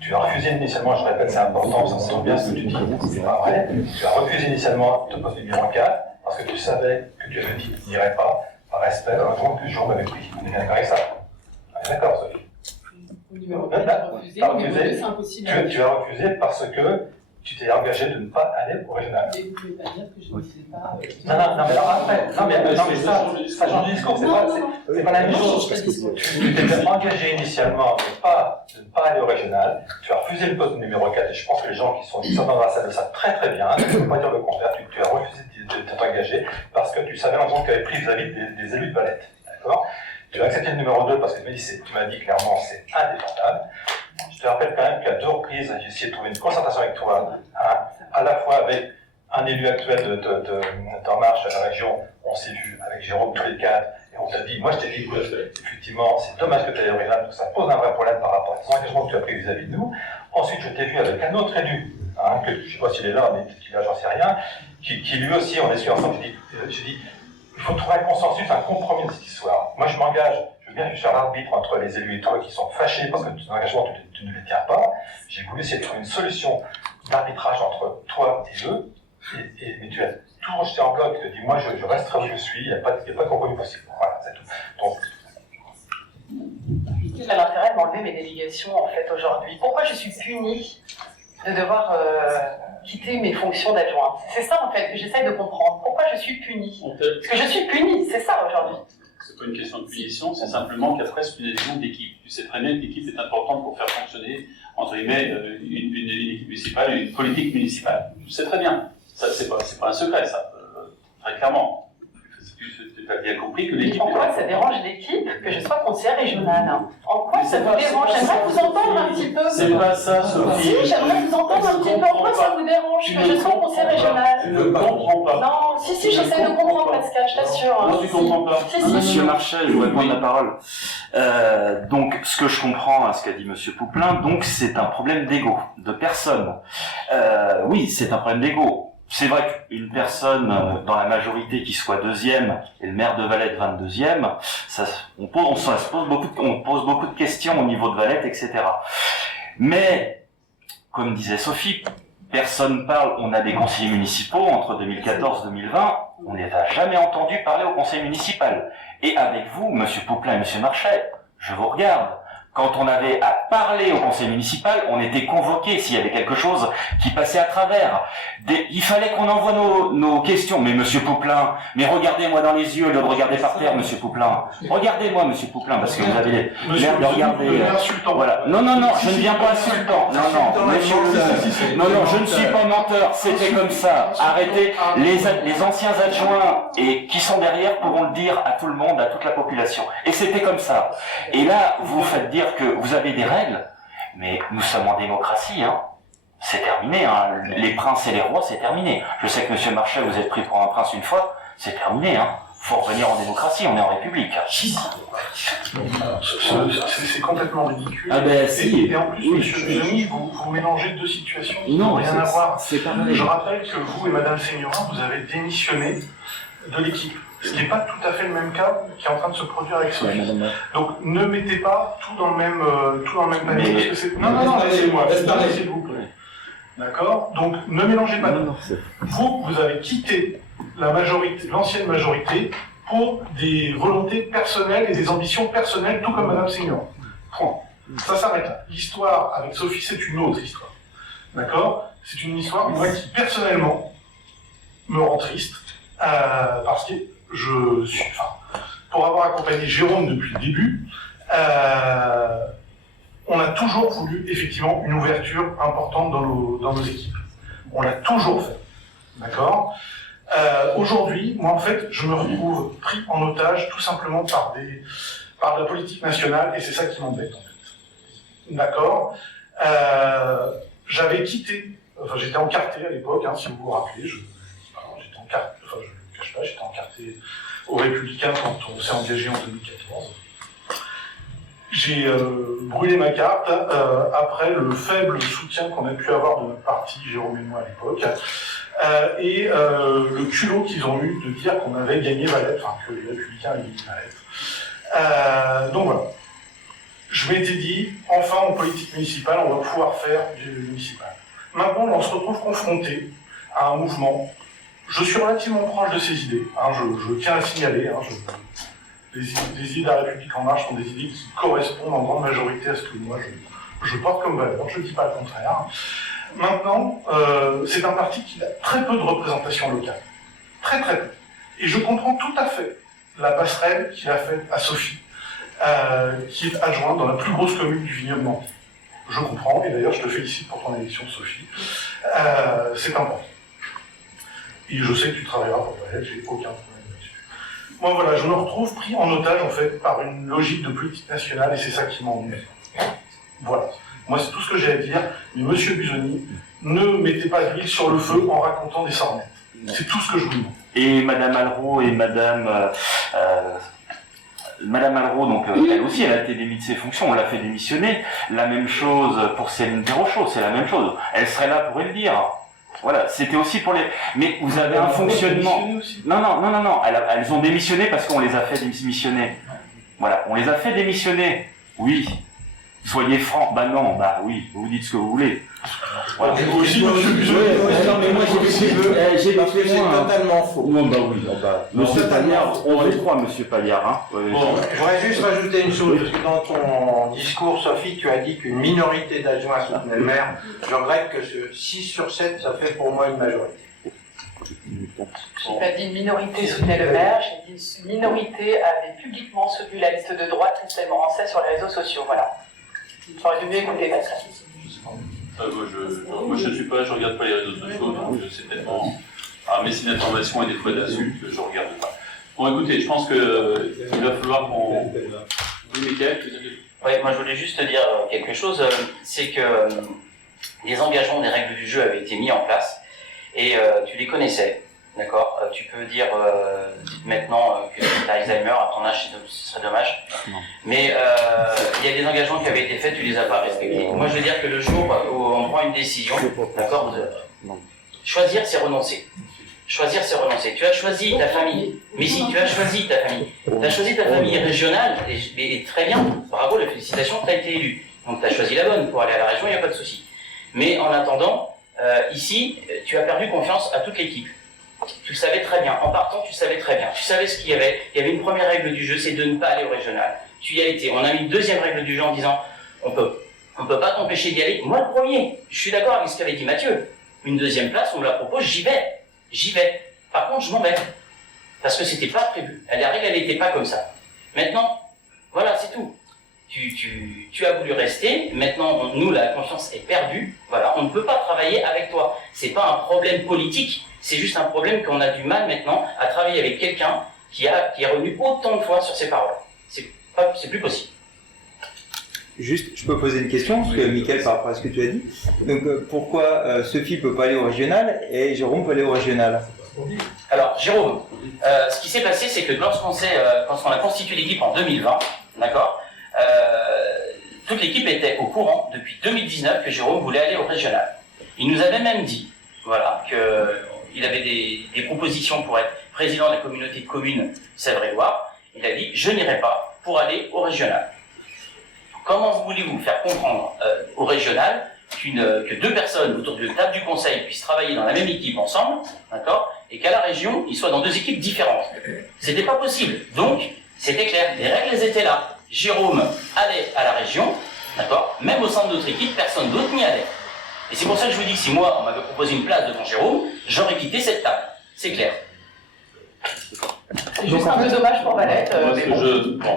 Tu as refusé initialement, je répète, c'est important, ça montre bien ce que tu dis, c'est pas vrai. Tu as refusé initialement ton poste numéro 4 parce que tu savais que tu avais dit que tu n'irais pas par respect dans la grande que Jérôme avait pris. On est bien d'accord avec ça? On est d'accord, Sophie? Numéro 4, tu as refusé, c'est impossible. Tu as refusé parce que tu t'es engagé de ne pas aller au régional. Mais vous ne pouvez pas dire que je ne sais pas. Non, mais alors après, ça change de discours, c'est pas la même chose. Tu t'étais engagé initialement de ne pas aller au régional, tu as refusé le poste numéro 4, et je pense que les gens qui sont dans la salle le savent très très bien, je ne peux pas dire le contraire, tu as refusé de t'engager parce que tu savais l'engagement que tu avais pris vis-à-vis des élus de Valette. D'accord? Tu as accepté le numéro 2 parce que tu m'as dit clairement c'est indéfendable. Je te rappelle quand même qu'à 2 reprises, j'ai essayé de trouver une concertation avec toi, à la fois avec un élu actuel d'En Marche à la région, on s'est vu avec Jérôme tous les 4, et on t'a dit, moi je t'ai dit que effectivement c'est dommage que tu aies original, parce que ça pose un vrai problème par rapport à tes engagements que tu as pris vis-à-vis de nous. Ensuite, je t'ai vu avec un autre élu, que je ne sais pas s'il est là, mais peut-être qu'il est là, j'en sais rien, qui lui aussi, on est sûr ensemble, j'ai dit, il faut trouver un consensus, un compromis de cette histoire. Moi je m'engage, je veux bien faire l'arbitre entre les élus et toi qui sont fâchés parce que tes engagements, tu ne les tiens pas. J'ai voulu essayer de trouver une solution d'arbitrage entre toi et eux, mais tu as tout rejeté en bloc, tu te dis, moi je resterai où je suis, il n'y a pas de compromis possible. Voilà, c'est tout. Donc, quel est l'intérêt de m'enlever mes délégations en fait aujourd'hui? Pourquoi je suis punie de devoir quitter mes fonctions d'adjointe? C'est ça en fait que j'essaye de comprendre. Pourquoi je suis punie? Parce que je suis punie, c'est ça aujourd'hui. C'est pas une question de punition, c'est simplement qu'il y a presque une adhésion d'équipe. Tu sais très bien que l'équipe est importante pour faire fonctionner, entre guillemets, une équipe municipale, une politique municipale. Tu sais très bien. Ça, c'est pas un secret, ça. Très clairement. Tu as bien compris que l'équipe. En quoi ça dérange l'équipe que je sois conseillère régionale? En quoi ça vous dérange? J'aimerais vous entendre un petit peu. C'est pas ça, Sophie. Si, j'aimerais vous entendre un petit peu. En quoi ça vous dérange que je sois conseillère régionale? Tu ne comprends pas. Non, si, j'essaie de comprendre, Pascal, je t'assure. Non, tu comprends pas. Si. Monsieur Marchais, je vous réponds la parole. Donc, ce que je comprends à ce qu'a dit Monsieur Pouplain, donc c'est un problème d'ego, de personne. Oui, c'est un problème d'ego. C'est vrai qu'une personne dans la majorité qui soit deuxième et le maire de Valette 22e, on pose beaucoup de questions au niveau de Valette, etc. Mais, comme disait Sophie, personne parle, on a des conseillers municipaux entre 2014 et 2020, on ne les a jamais entendus parler au conseil municipal. Et avec vous, Monsieur Pouplain et Monsieur Marchais, je vous regarde. Quand on avait à parler au conseil municipal, on était convoqué s'il y avait quelque chose qui passait à travers. Il fallait qu'on envoie nos questions. Mais Monsieur Pouplain, mais regardez-moi dans les yeux, au lieu de regarder par terre, Monsieur Pouplain. Regardez-moi, Monsieur Pouplain, parce que vous avez l'air de regarder. Voilà. Non, je ne viens pas insultant. Non, je ne suis pas menteur. C'était comme ça. Arrêtez. Les anciens adjoints et qui sont derrière pourront le dire à tout le monde, à toute la population. Et c'était comme ça. Et là, vous faites dire que vous avez des règles, mais nous sommes en démocratie, hein. C'est terminé, hein. Les princes et les rois, c'est terminé. Je sais que Monsieur Marchais, vous êtes pris pour un prince une fois, c'est terminé, hein. Faut revenir en démocratie, on est en République. C'est complètement ridicule. Ah ben si. Et en plus, oui, Monsieur Busoni, vous mélangez deux situations qui non, n'ont rien à voir. Je rappelle que vous et Madame Seigneurant, vous avez démissionné de l'équipe. Ce qui n'est pas tout à fait le même cas qui est en train de se produire avec Sophie. Donc ne mettez pas tout dans le même panier. Parce que c'est... Non, laissez-moi, s'il vous plaît. D'accord? Donc ne mélangez pas tout. Vous avez quitté la majorité, l'ancienne majorité pour des volontés personnelles et des ambitions personnelles, tout comme Madame Seigneurant. Point. Ça s'arrête là. L'histoire avec Sophie, c'est une autre histoire. D'accord? C'est une histoire, moi, qui personnellement me rend triste, parce que pour avoir accompagné Jérôme depuis le début, on a toujours voulu effectivement une ouverture importante dans nos équipes. On l'a toujours fait. D'accord? Aujourd'hui, moi en fait, je me retrouve pris en otage tout simplement par la politique nationale et c'est ça qui m'embête en fait. D'accord? J'avais quitté, j'étais encarté à l'époque, hein, si vous vous rappelez, j'étais encarté, je ne j'étais encarté aux Républicains quand on s'est engagé en 2014. J'ai brûlé ma carte après le faible soutien qu'on a pu avoir de notre parti, Jérôme et moi à l'époque, et le culot qu'ils ont eu de dire qu'on avait gagné Valette, enfin que les Républicains avaient gagné Valette. Donc voilà. Je m'étais dit, enfin en politique municipale, on va pouvoir faire du municipal. Maintenant, on se retrouve confronté à un mouvement. Je suis relativement proche de ces idées, hein, je tiens à signaler. Hein, les idées de la République En Marche sont des idées qui correspondent en grande majorité à ce que moi je porte comme valeur, je ne dis pas le contraire. Maintenant, c'est un parti qui a très peu de représentation locale. Très très peu. Et je comprends tout à fait la passerelle qu'il a faite à Sophie, qui est adjointe dans la plus grosse commune du vignoble nantais. Je comprends, et d'ailleurs je te félicite pour ton élection, Sophie. C'est important. Et je sais que tu travailleras pour Valette, j'ai aucun problème là-dessus. Moi voilà, je me retrouve pris en otage en fait par une logique de politique nationale et c'est ça qui m'ennuie. Voilà. Moi c'est tout ce que j'ai à dire, mais Monsieur Busoni, ne mettez pas d'huile sur le feu en racontant des sornettes. C'est tout ce que je vous demande. Et Madame Alroux et Madame Madame Malraux, donc, elle aussi, elle a été démise de ses fonctions, on l'a fait démissionner. La même chose pour Céline Desrochaux, c'est la même chose. Elle serait là pour le dire. Voilà, c'était aussi pour les... Mais vous avez un fonctionnement... Non, elles ont démissionné parce qu'on les a fait démissionner. Voilà, on les a fait démissionner. Oui. Soyez francs. Bah non, bah oui, vous dites ce que vous voulez. Voilà. Mais vous aussi, monsieur Buzot. Non, mais moi j'ai parce que c'est totalement faux. Non, bah oui, Monsieur Pagliard, on les croit, Monsieur Pagliard, hein. Bon, Je voudrais juste rajouter une chose, parce que dans ton discours, Sophie, tu as dit qu'une minorité d'adjoints soutenait le maire. Je regrette que ce 6 sur 7, ça fait pour moi une majorité. J'ai pas dit une minorité soutenait le maire, j'ai dit une minorité avait publiquement soutenu la liste de droite Christelle Morancet sur les réseaux sociaux, voilà. J'aurais dû mieux écouter ça. Moi je ne suis pas, je regarde pas les réseaux sociaux, donc c'est tellement un messie d'information et des fois d'insultes que je regarde pas. Bon écoutez, je pense qu'il va falloir qu'on... Oui, Mickaël, tu veux dire quelque chose ? Oui, moi je voulais juste te dire quelque chose, c'est que les engagements des règles du jeu avaient été mis en place et tu les connaissais, d'accord ? Tu peux dire maintenant que tu as Alzheimer, à ton âge ce serait dommage, mais il y a des engagements qui avaient été faits, tu les as pas respectés. Moi je veux dire que le jour où on prend une décision, d'accord, choisir c'est renoncer. Choisir, c'est renoncer. Tu as choisi ta famille. Mais si tu as choisi ta famille, tu as choisi ta famille régionale, et très bien, bravo, les félicitations, tu as été élu. Donc tu as choisi la bonne pour aller à la région, il n'y a pas de souci. Mais en attendant, ici, tu as perdu confiance à toute l'équipe. Tu le savais très bien. En partant, tu savais très bien. Tu savais ce qu'il y avait. Il y avait une première règle du jeu, c'est de ne pas aller au régional. Tu y as été. On a mis une deuxième règle du jeu en disant, on peut pas t'empêcher d'y aller. Moi, le premier, je suis d'accord avec ce qu'avait dit Mathieu. Une deuxième place, on me la propose, j'y vais. J'y vais. Par contre, je m'en vais. Parce que c'était pas prévu. La règle, elle n'était pas comme ça. Maintenant, voilà, c'est tout. Tu as voulu rester. Maintenant, nous, la confiance est perdue. Voilà, on ne peut pas travailler avec toi. C'est pas un problème politique. C'est juste un problème qu'on a du mal maintenant à travailler avec quelqu'un qui est revenu autant de fois sur ses paroles. C'est plus possible. Juste, je peux poser une question, parce que Mickaël, par rapport à ce que tu as dit. Donc, pourquoi Sophie peut pas aller au régional et Jérôme peut aller au régional? Alors, Jérôme, ce qui s'est passé, c'est que lorsqu'on a constitué l'équipe en 2020, d'accord, toute l'équipe était au courant depuis 2019 que Jérôme voulait aller au régional. Il nous avait même dit, voilà, qu'il avait des propositions pour être président de la communauté de communes Sèvres-et-Loire. Il a dit, je n'irai pas pour aller au régional. Comment voulez-vous faire comprendre au régional que deux personnes autour de la table du conseil puissent travailler dans la même équipe ensemble, d'accord, et qu'à la région, ils soient dans deux équipes différentes? C'était pas possible. Donc, c'était clair, les règles elles étaient là. Jérôme allait à la région, d'accord, même au sein de notre équipe, personne d'autre n'y allait. Et c'est pour ça que je vous dis que si moi, on m'avait proposé une place devant Jérôme, j'aurais quitté cette table. C'est clair. C'est juste un peu dommage pour Valette.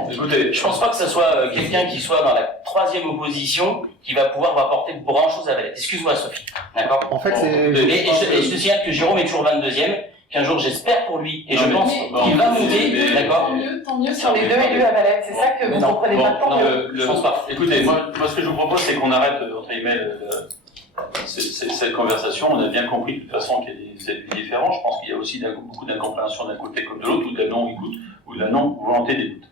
Écoutez, Je pense pas que ce soit quelqu'un qui soit dans la troisième opposition qui va pouvoir apporter grand chose à Valette. Excuse-moi, Sophie. D'accord? En fait, Et je te signale que Jérôme est toujours 22e, qu'un jour j'espère pour lui, et je pense qu'il va monter, d'accord? Tant mieux sur les deux élus à Valette. C'est ça que vous ne comprenez pas tant mieux. Je pense pas. Écoutez, moi, ce que je vous propose, c'est qu'on arrête, entre guillemets, cette conversation. On a bien compris de toute façon qu'il y a des avis différents. Je pense qu'il y a aussi beaucoup d'incompréhension d'un côté comme de l'autre, ou de la non-écoute, ou de la non-volonté d'écoute.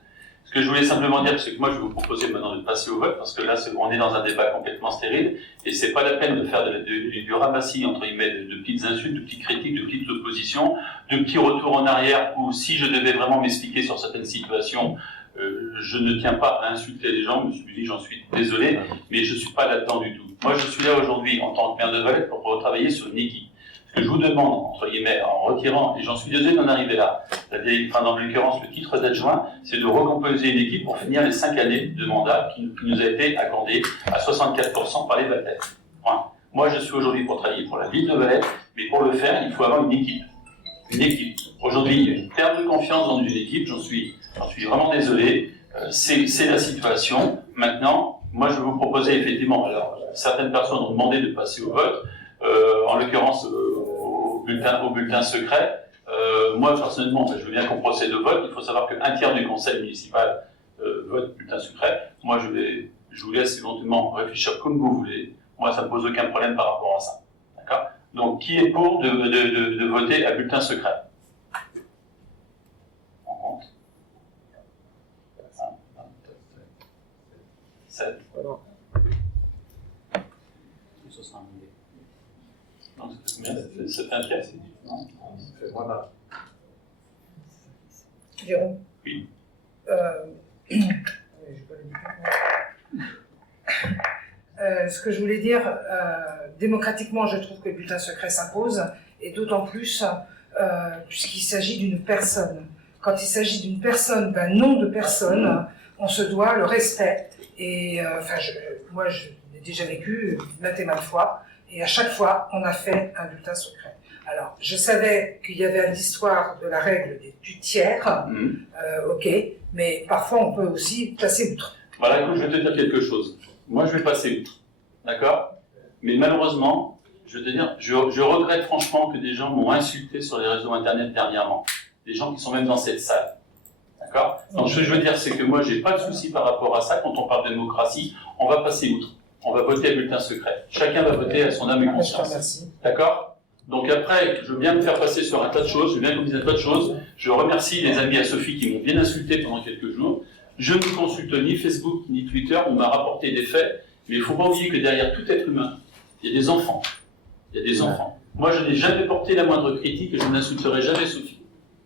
Ce que je voulais simplement dire, c'est que moi je vais vous proposer maintenant de passer au vote, parce que là on est dans un débat complètement stérile, et c'est pas la peine de faire du ramassis, entre guillemets, de petites insultes, de petites critiques, de petites oppositions, de petits retours en arrière, où si je devais vraiment m'expliquer sur certaines situations, je ne tiens pas à insulter les gens, monsieur Bully, j'en suis désolé, mais je ne suis pas là-dedans du tout. Moi, je suis là aujourd'hui en tant que maire de Valette pour retravailler sur une équipe. Ce que je vous demande, entre guillemets, en retirant, et j'en suis désolé d'en arriver là, dans l'occurrence, le titre d'adjoint, c'est de recomposer une équipe pour finir les 5 années de mandat qui nous a été accordé à 64% par les Valaises. Point. Moi, je suis aujourd'hui pour travailler pour la ville de Valette, mais pour le faire, il faut avoir une équipe. Une équipe. Aujourd'hui, il y a une perte de confiance dans une équipe, j'en suis vraiment désolé, c'est la situation. Maintenant, moi je vais vous proposer effectivement, alors certaines personnes ont demandé de passer au vote, en l'occurrence au bulletin secret. Moi personnellement, je veux bien qu'on procède au vote, il faut savoir qu'un tiers du conseil municipal vote bulletin secret. Moi je vous laisse éventuellement réfléchir comme vous voulez, moi ça ne pose aucun problème par rapport à ça. D'accord ? Donc qui est pour de voter à bulletin secret? 7. Voilà. Ça sera un dé. Non, ça fait un tiers, c'est dit. Non, voilà. Jérôme. Oui. J'ai pas les bulletins. Ce que je voulais dire, démocratiquement, je trouve que le bulletin secret s'impose, et d'autant plus puisqu'il s'agit d'une personne. Quand il s'agit d'une personne, d'un nom de personne, on se doit le respect. Et moi, je l'ai déjà vécu maintes et maintes fois, et à chaque fois, on a fait un bulletin secret. Alors, je savais qu'il y avait l'histoire de la règle du tiers, ok, mais parfois on peut aussi passer outre. Voilà, écoute, je vais te dire quelque chose. Moi, je vais passer outre, d'accord? Mais malheureusement, je vais te dire, je regrette franchement que des gens m'ont insulté sur les réseaux internet dernièrement. Des gens qui sont même dans cette salle, d'accord? Donc, ce que je veux dire, c'est que moi, j'ai pas de souci par rapport à ça. Quand on parle de démocratie, on va passer outre. On va voter à bulletin secret. Chacun va voter à son âme et conscience. D'accord? Donc après, je veux bien me faire passer sur un tas de choses, je veux bien communiquer un tas de choses. Je remercie les amis à Sophie qui m'ont bien insulté pendant quelques jours. Je ne consulte ni Facebook ni Twitter, on m'a rapporté des faits, mais il ne faut pas oublier que derrière tout être humain, il y a des enfants. Il y a des enfants. Moi, je n'ai jamais porté la moindre critique et je n'insulterai jamais Sophie.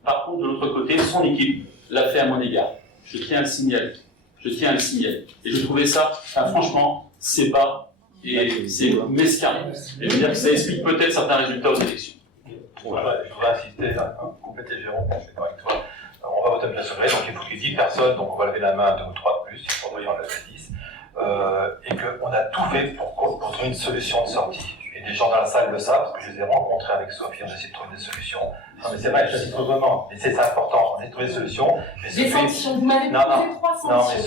Par contre, de l'autre côté, son équipe l'a fait à mon égard. Je tiens à le signaler. Je tiens à le signaler. Et je trouvais ça, franchement, c'est bas. Et c'est mesquin. Et je veux dire que ça explique peut-être certains résultats aux élections. Voilà. Je voudrais insister, compléter Jérôme, je suis d'accord avec toi. On va voter à bulletin secret, donc il faut qu'il y ait 10 personnes, donc on va lever la main 2 ou 3 de plus, il faudrait y en lever 10. Et qu'on a tout fait pour trouver une solution de sortie. Et des gens dans la salle le savent, parce que je les ai rencontrés avec Sophie, on a essayé de trouver des solutions. Non mais c'est vrai, je dis tout le moment, mais c'est important, on a trouvé des solutions. Mais Des sanctions, vous m'avez non, proposé 3 sanctions. non, mais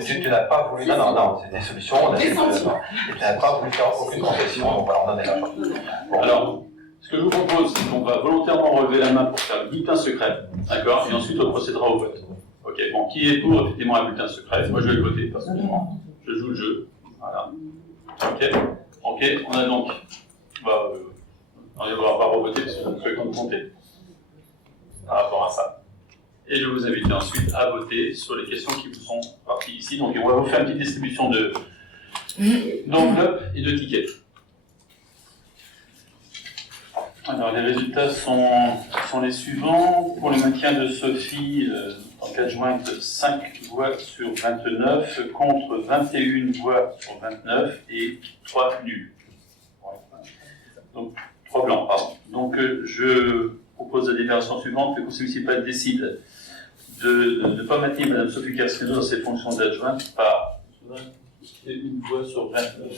Sophie, tu n'as pas voulu. Non, c'est des solutions, on a essayé de et tu n'as pas voulu faire aucune concession, donc voilà, on en est là. Bon. Alors, ce que je vous propose, c'est qu'on va volontairement relever la main pour faire le bulletin secret, d'accord? Et ensuite on procédera au vote. Ok, bon, qui est pour effectivement un bulletin secret? Moi je vais le voter, parce que je joue le jeu. Voilà. Ok, on a donc. On va pas revoter parce qu'on peut compter par rapport à ça. Et je vais vous inviter ensuite à voter sur les questions qui vous sont parties ici. Donc on va vous faire une petite distribution d'enveloppes et de tickets. Alors les résultats sont les suivants. Pour le maintien de Sophie, en tant qu'adjointe, 5 voix sur 29, contre 21 voix sur 29 et 3 nuls. Donc 3 blancs, pardon. Donc je propose la délibération suivante. Le conseil municipal décide de ne pas maintenir Mme Sophie Cascado dans ses fonctions d'adjointe par 1 voix sur 29.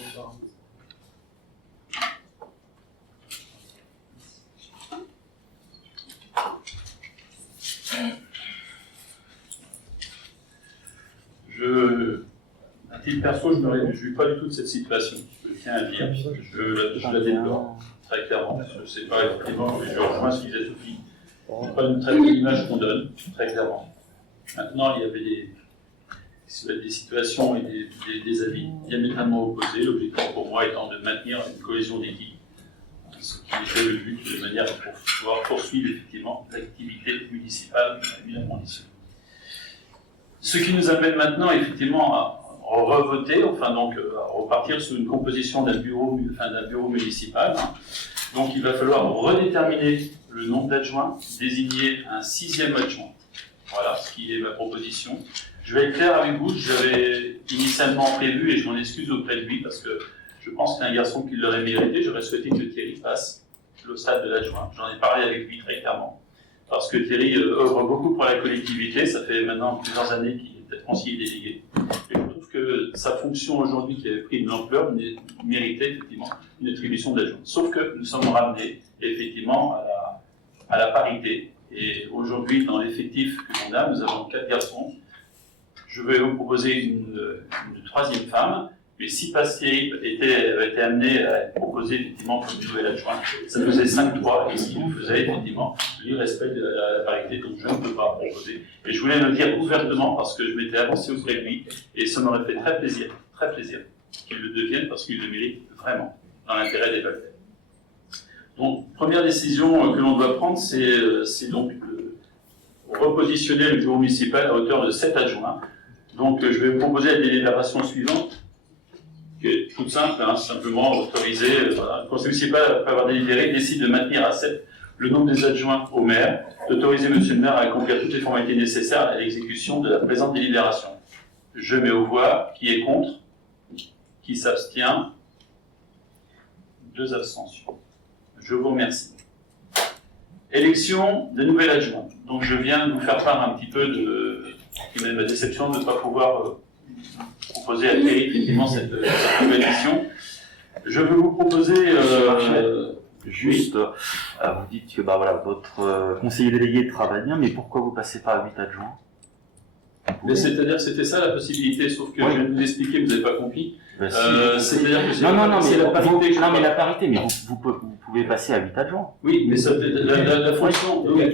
À titre perso, je ne me réjouis pas du tout de cette situation. Je tiens à le dire. Je la déplore, très clairement. Je ne sais pas, effectivement, je rejoins ce que disait Sophie. Ce n'est pas une très belle image qu'on donne, très clairement. Maintenant, il y avait des situations et des avis diamétralement opposés. L'objectif pour moi étant de maintenir une cohésion d'équipe, ce qui était le but de manière à pouvoir poursuivre effectivement l'activité municipale bien conditionnée. Ce qui nous amène maintenant effectivement à revoter, enfin donc à repartir sur une composition d'un bureau municipal. Donc il va falloir redéterminer le nombre d'adjoints, désigner un 6e adjoint. Voilà ce qui est ma proposition. Je vais être clair avec vous, j'avais initialement prévu, et je m'en excuse auprès de lui, parce que je pense que c'est un garçon qui l'aurait mérité, j'aurais souhaité que Thierry passe le stade de l'adjoint. J'en ai parlé avec lui très clairement. Parce que Thierry œuvre beaucoup pour la collectivité, ça fait maintenant plusieurs années qu'il est peut-être conseiller délégué. Et je trouve que sa fonction aujourd'hui, qui avait pris de l'ampleur, méritait effectivement une attribution d'adjoint. Sauf que nous sommes ramenés effectivement à la parité. Et aujourd'hui, dans l'effectif que l'on a, nous avons 4 garçons. Je vais vous proposer une 3e femme. Mais si Thierry avait été amené à être proposé effectivement comme nouvel adjoint, ça faisait 5-3, et ce qui nous faisait effectivement l'irrespect de la parité, donc je ne peux pas proposer. Et je voulais le dire ouvertement parce que je m'étais avancé auprès de lui, et ça m'aurait fait très plaisir qu'il le devienne parce qu'il le mérite vraiment, dans l'intérêt des Valtais. Donc, première décision que l'on doit prendre, c'est donc repositionner le bureau municipal à hauteur de 7 adjoints. Donc je vais vous proposer la délibération suivante, qui est toute simple, hein, simplement autoriser, voilà, le conseil municipal, après avoir délibéré, décide de maintenir à 7 le nombre des adjoints au maire, d'autoriser monsieur le maire à accomplir toutes les formalités nécessaires à l'exécution de la présente délibération. Je mets aux voix, qui est contre, qui s'abstient, 2 abstentions. Je vous remercie. Élection de nouvel adjoint. Donc je viens de vous faire part un petit peu de ma déception de ne pas pouvoir proposer à Thierry effectivement cette nouvelle édition. Je veux vous proposer juste, vous dites que bah, voilà, votre conseiller délégué travaille bien, mais pourquoi vous passez pas à 8 adjoints? Mais c'est-à-dire que c'était ça la possibilité, sauf que oui. je vais vous expliquer, vous n'avez pas compris. Bah, c'est-à-dire que c'est non, c'est la parité. non, mais la parité, mais vous pouvez passer à 8 adjoints. Oui, mais ça, la fonction. Oui,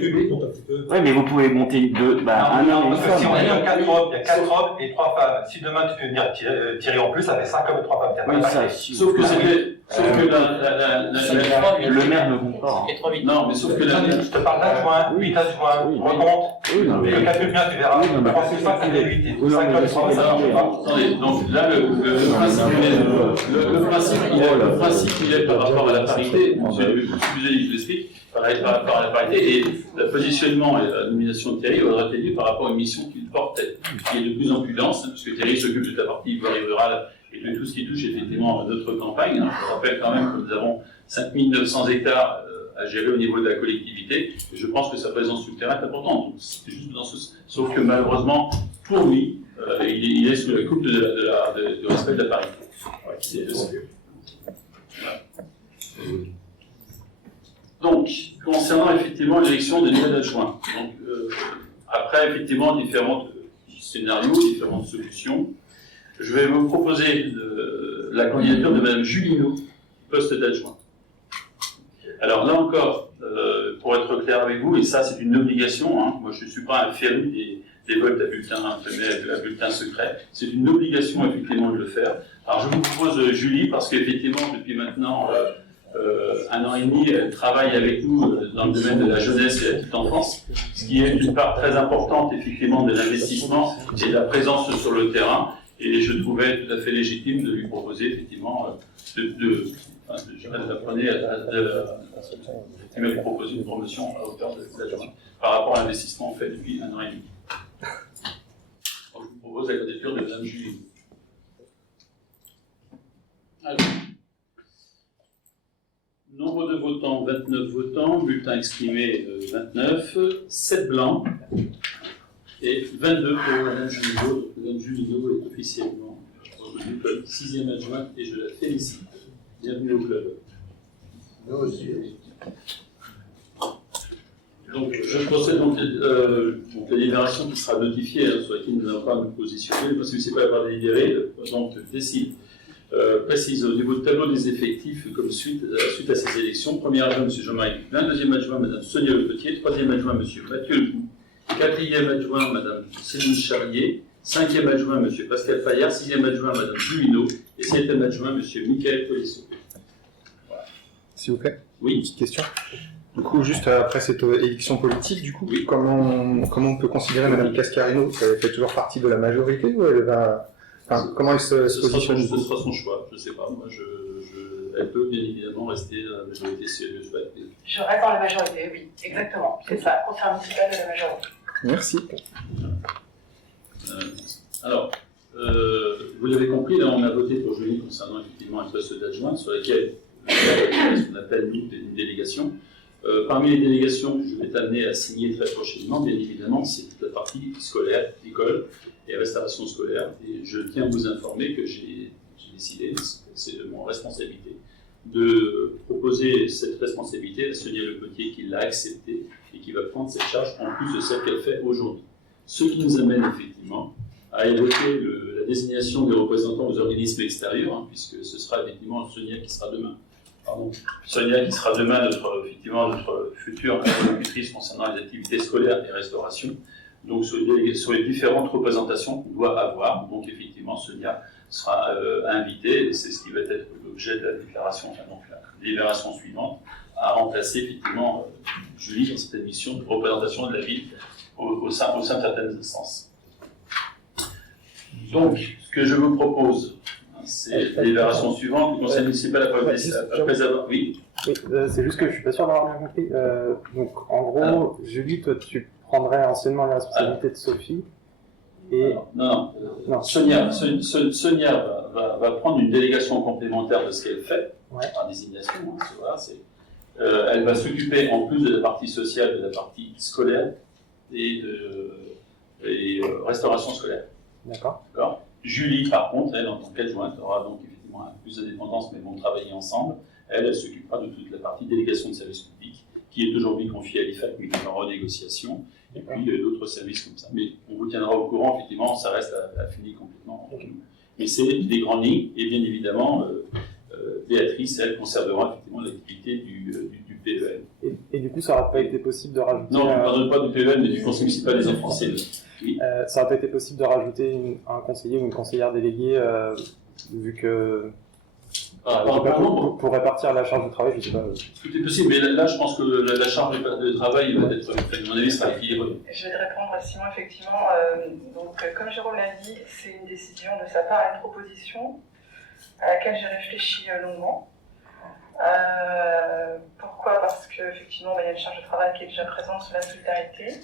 mais vous pouvez monter un homme et une Parce que si on femme. est en 4 hommes, il y a 4 hommes et 3 femmes. Si demain tu peux venir tirer en plus, ça fait 5 hommes et 3 femmes. Oui, ça, Sauf que c'était. Sauf que le maire ne compte pas. Hein. Non, mais sauf que Je te parle d'adjoints, 8 adjoints, Oui. recompte. Oui, non, mais... Le 4 bien, tu verras. Oui, non, mais- 3 plus 5, ça fait 8. Oui, non, mais 5 hommes, 3 Attendez, donc là, le principe, il est par rapport à la parité, excusez, je l'explique, par rapport à la parité, et le positionnement et la nomination de Thierry aurait été lieu par rapport à une mission qu'il portait, qui est de plus en plus dense, puisque Thierry s'occupe de la partie voirie rurale et de tout ce qui touche effectivement à notre campagne. Je rappelle quand même que nous avons 5900 hectares à gérer au niveau de la collectivité, et je pense que sa présence sur le terrain est importante. Donc, c'est juste dans ce... Sauf que malheureusement, pour lui, il est sous la coupe du respect de la parité. Ouais, donc, concernant effectivement l'élection des nouveaux adjoints, donc, après effectivement différents scénarios, différentes solutions, je vais vous proposer la candidature de Madame Julino, poste d'adjoint. Alors là encore, pour être clair avec vous, et ça c'est une obligation, hein, moi je ne suis pas un féru des votes à bulletin secret, c'est une obligation effectivement de le faire. Alors je vous propose Julie, parce qu'effectivement depuis maintenant 1 an et demi, elle travaille avec nous dans le domaine de la jeunesse et de la petite enfance, ce qui est une part très importante effectivement de l'investissement et de la présence sur le terrain, et je trouvais tout à fait légitime de lui proposer effectivement de proposer une promotion à hauteur de l'adjoint par rapport à l'investissement fait depuis 1 an et demi. Donc, je vous propose la candidature de Mme Julie. Alors, nombre de votants, 29 votants, bulletins exprimés 29, 7 blancs et 22 pour Mme Julino. Donc Mme Julino est officiellement 6e adjointe et je la félicite. Bienvenue au club. Nous aussi. Donc, je procède donc la délibération qui sera notifiée, sur laquelle nous n'allons pas nous positionner, parce que c'est pas avoir délibéré, donc décide. Précise au niveau du tableau des effectifs comme suite à ces élections. Premier adjoint, M. Jean-Marie Duplain, deuxième adjoint, Mme Sonia Lepetier, troisième adjoint, M. Mathieu Lepoux, quatrième adjoint, Mme Céline Charrier, cinquième adjoint, M. Pascal Fayard, sixième adjoint, Mme Julino, et septième adjoint, M. Michael Polisseau. Voilà. S'il vous plaît. Oui. Une petite question. Du coup, juste après cette élection politique, du coup, comment on peut considérer Mme Cascarino? Elle fait toujours partie de la majorité ou elle va... Enfin, comment elle se positionne? Ce sera son choix, je ne sais pas. Moi, elle peut bien évidemment rester à la majorité si elle le souhaite. Je reste dans la majorité, oui, exactement. C'est ça, conseil municipal de la majorité. Merci. Alors, vous l'avez compris, là, on a voté pour Julie concernant effectivement un poste d'adjoint sur lequel ce qu'on appelle nous une délégation. Parmi les délégations que je vais t'amener à signer très prochainement, bien évidemment, c'est toute la partie scolaire, école et restauration scolaire. Et je tiens à vous informer que j'ai décidé, c'est de mon responsabilité, de proposer cette responsabilité à Sonia Lepetier qui l'a acceptée et qui va prendre cette charge en plus de celle qu'elle fait aujourd'hui. Ce qui nous amène effectivement à évoquer la désignation des représentants aux organismes extérieurs, hein, puisque ce sera effectivement Sonia qui sera demain. Sonia qui sera demain notre future interlocutrice concernant les activités scolaires et restauration, donc sur les différentes représentations qu'on doit avoir. Donc effectivement Sonia sera invitée, et c'est ce qui va être l'objet de la déclaration, enfin, donc la délibération suivante, à remplacer effectivement Julie dans cette mission de représentation de la ville au sein de certaines instances. Donc, ce que je vous propose, c'est la délibération suivante. Le conseil municipal après avoir... Oui. Oui, c'est juste que je suis pas sûr d'avoir bien compris. Donc, en gros, Julie, toi, tu prendrais anciennement la responsabilité de Sophie. Et... Non. Sonia va prendre une délégation complémentaire de ce qu'elle fait, par désignation. Elle va s'occuper, en plus de la partie sociale, de la partie scolaire et restauration scolaire. D'accord. Julie, par contre, elle, en tant qu'adjointe, aura donc effectivement plus d'indépendance, mais vont travailler ensemble. Elle s'occupera de toute la partie délégation de services publics, qui est aujourd'hui confiée à l'IFAC, mais qui est en renégociation, et puis d'autres services comme ça. Mais on vous tiendra au courant, effectivement, ça reste à finir complètement. Mais c'est des grandes lignes, et bien évidemment, Béatrice, elle, conservera effectivement l'activité du PEN. Et du coup, ça n'aurait pas été possible de rajouter... Non, on ne parle pas du PEN, mais du Conseil municipal des enfants. Oui. Ça n'aurait pas été possible de rajouter un conseiller ou une conseillère déléguée, vu que... pour répartir la charge de travail, je ne sais pas. Tout est possible, mais là, je pense que la charge de travail va être, à mon avis, sera équilibrée. Je vais te répondre à Simon, effectivement. Donc, comme Jérôme l'a dit, c'est une décision de sa part, une proposition à laquelle j'ai réfléchi longuement. Pourquoi? Parce qu'effectivement, il y a une charge de travail qui est déjà présente sur la solidarité.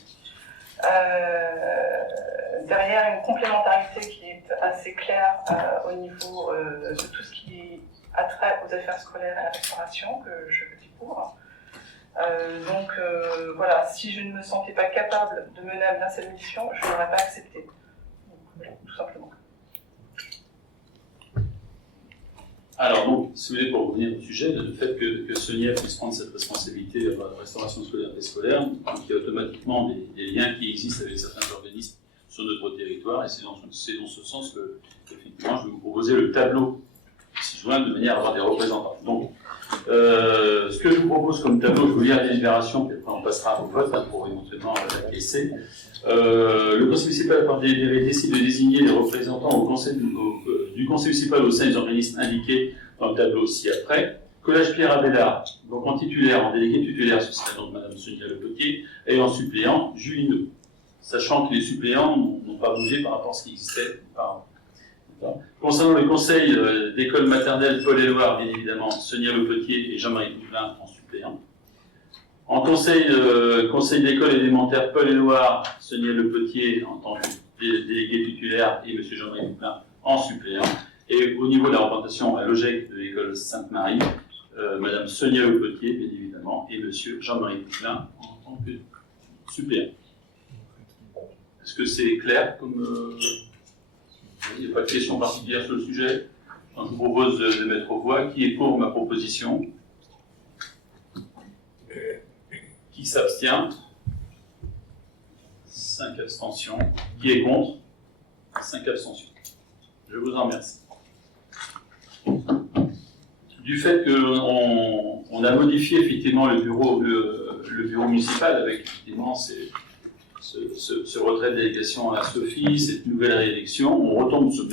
Derrière, une complémentarité qui est assez claire au niveau de tout ce qui a trait aux affaires scolaires et à la restauration, que je découvre. Donc voilà, si je ne me sentais pas capable de mener à bien cette mission, je n'aurais pas accepté. Donc, voilà, tout simplement. Alors donc, si vous voulez, pour revenir au sujet, le fait que Sonia puisse prendre cette responsabilité de la restauration scolaire et scolaire, donc il y a automatiquement des liens qui existent avec certains organismes sur notre territoire, et c'est dans ce sens que, effectivement, je vais vous proposer le tableau ci-joint de manière à avoir des représentants. Donc, ce que je vous propose comme tableau, je vous lis la délibération, puis après on passera au vote pour éventuellement l'acquiescer. Le conseil municipal par délibéré décide de désigner les représentants du conseil municipal au sein des organismes indiqués dans le tableau ci-après. Collège Pierre Abélard, donc en titulaire, en délégué titulaire, ce serait donc Madame Sonia Le Potier, et en suppléant, Julie Neu. Sachant que les suppléants n'ont pas bougé par rapport à ce qui existait auparavant. Concernant le conseil d'école maternelle Paul-et-Loire, bien évidemment, Sonia Le Potier et Jean-Marie Poulin en suppléant. En conseil d'école élémentaire Paul-et-Loire, Sonia Le Potier en tant que délégué titulaire et M. Jean-Marie Poulin en suppléant. Et au niveau de la représentation à l'OGEC de l'école Sainte-Marie, Mme Sonia Le Potier, bien évidemment, et M. Jean-Marie Poulin en tant que suppléant. Est-ce que c'est clair comme... Il n'y a pas de question particulière sur le sujet. Donc, je vous propose de mettre aux voix. Qui est pour ma proposition? Qui s'abstient? 5 abstentions. Qui est contre? 5 abstentions. Je vous en remercie. Du fait qu'on a modifié effectivement le bureau municipal avec effectivement ce retrait de délégation à Sophie, cette nouvelle réélection, on retombe sur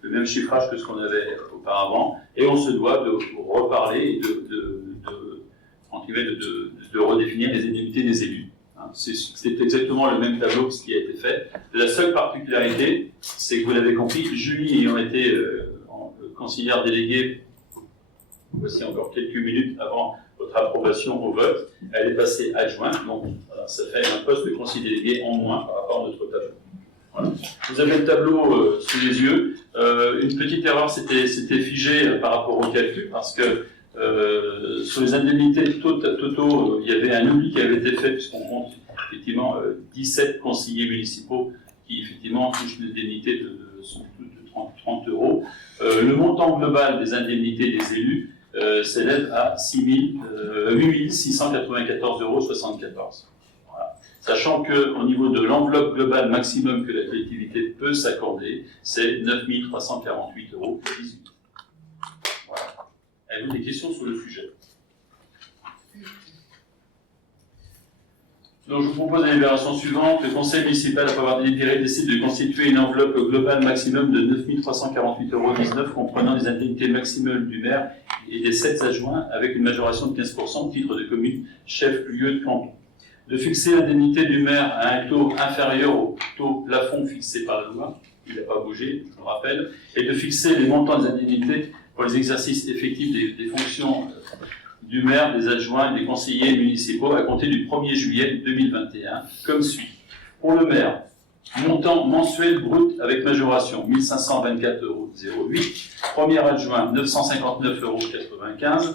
le même chiffrage que ce qu'on avait auparavant, et on se doit de reparler et de redéfinir les indemnités des élus. C'est exactement le même tableau que ce qui a été fait. La seule particularité, c'est que vous l'avez compris, Julie ayant été conseillère déléguée, voici encore quelques minutes avant votre approbation au vote, elle est passée adjointe, donc voilà, ça fait un poste de conseiller délégué en moins par rapport à notre tableau. Voilà. Vous avez le tableau sous les yeux. Une petite erreur, c'était figé par rapport au calcul, parce que sur les indemnités totaux, il y avait un oubli qui avait été fait, puisqu'on compte effectivement 17 conseillers municipaux qui effectivement touchent une indemnité de 30 €. Le montant global des indemnités des élus s'élève à 8 694,74 €. Voilà. Sachant qu'au niveau de l'enveloppe globale maximum que la collectivité peut s'accorder, c'est 9 348,18 €. Voilà. Avez-vous des questions sur le sujet? Donc je vous propose la délibération suivante. Le conseil municipal, après avoir délibéré, décide de constituer une enveloppe globale maximum de 9 348,19 € comprenant les indemnités maximales du maire et des 7 adjoints avec une majoration de 15% au titre de commune chef-lieu de canton. De fixer l'indemnité du maire à un taux inférieur au taux plafond fixé par la loi. il n'a pas bougé, je le rappelle, et de fixer les montants des indemnités pour les exercices effectifs des fonctions du maire, des adjoints et des conseillers municipaux à compter du 1er juillet 2021, comme suit. Pour le maire, montant mensuel brut avec majoration 1524,08 €, premier adjoint 959,95 €,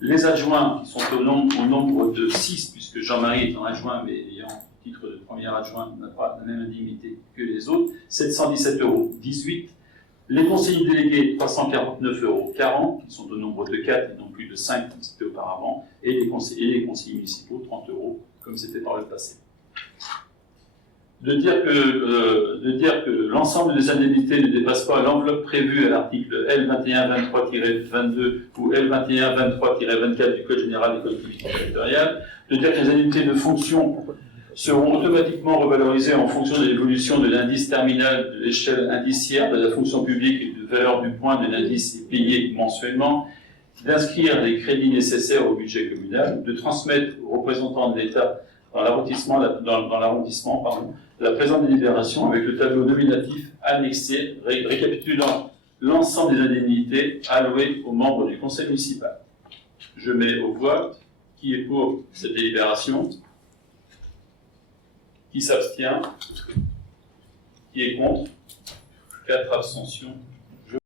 les adjoints sont au nombre de 6, puisque Jean-Marie est un adjoint, mais ayant titre de premier adjoint n'a pas la même indemnité que les autres, 717,18 €. Les conseillers délégués, 349,40 €, qui sont au nombre de 4 et non plus de 5 comme c'était auparavant, et les conseillers municipaux, 30 € comme c'était par le passé. De dire que l'ensemble des indemnités ne dépasse pas l'enveloppe prévue à l'article L2123-22 ou L2123-24 du Code général des collectivités territoriales, de dire que les indemnités de fonction seront automatiquement revalorisées en fonction de l'évolution de l'indice terminal de l'échelle indiciaire de la fonction publique et de valeur du point de l'indice payé mensuellement, d'inscrire les crédits nécessaires au budget communal, de transmettre aux représentants de l'État dans l'arrondissement la présente délibération avec le tableau nominatif annexé récapitulant l'ensemble des indemnités allouées aux membres du conseil municipal. Je mets au vote qui est pour cette délibération, qui s'abstient, qui est contre, 4 abstentions.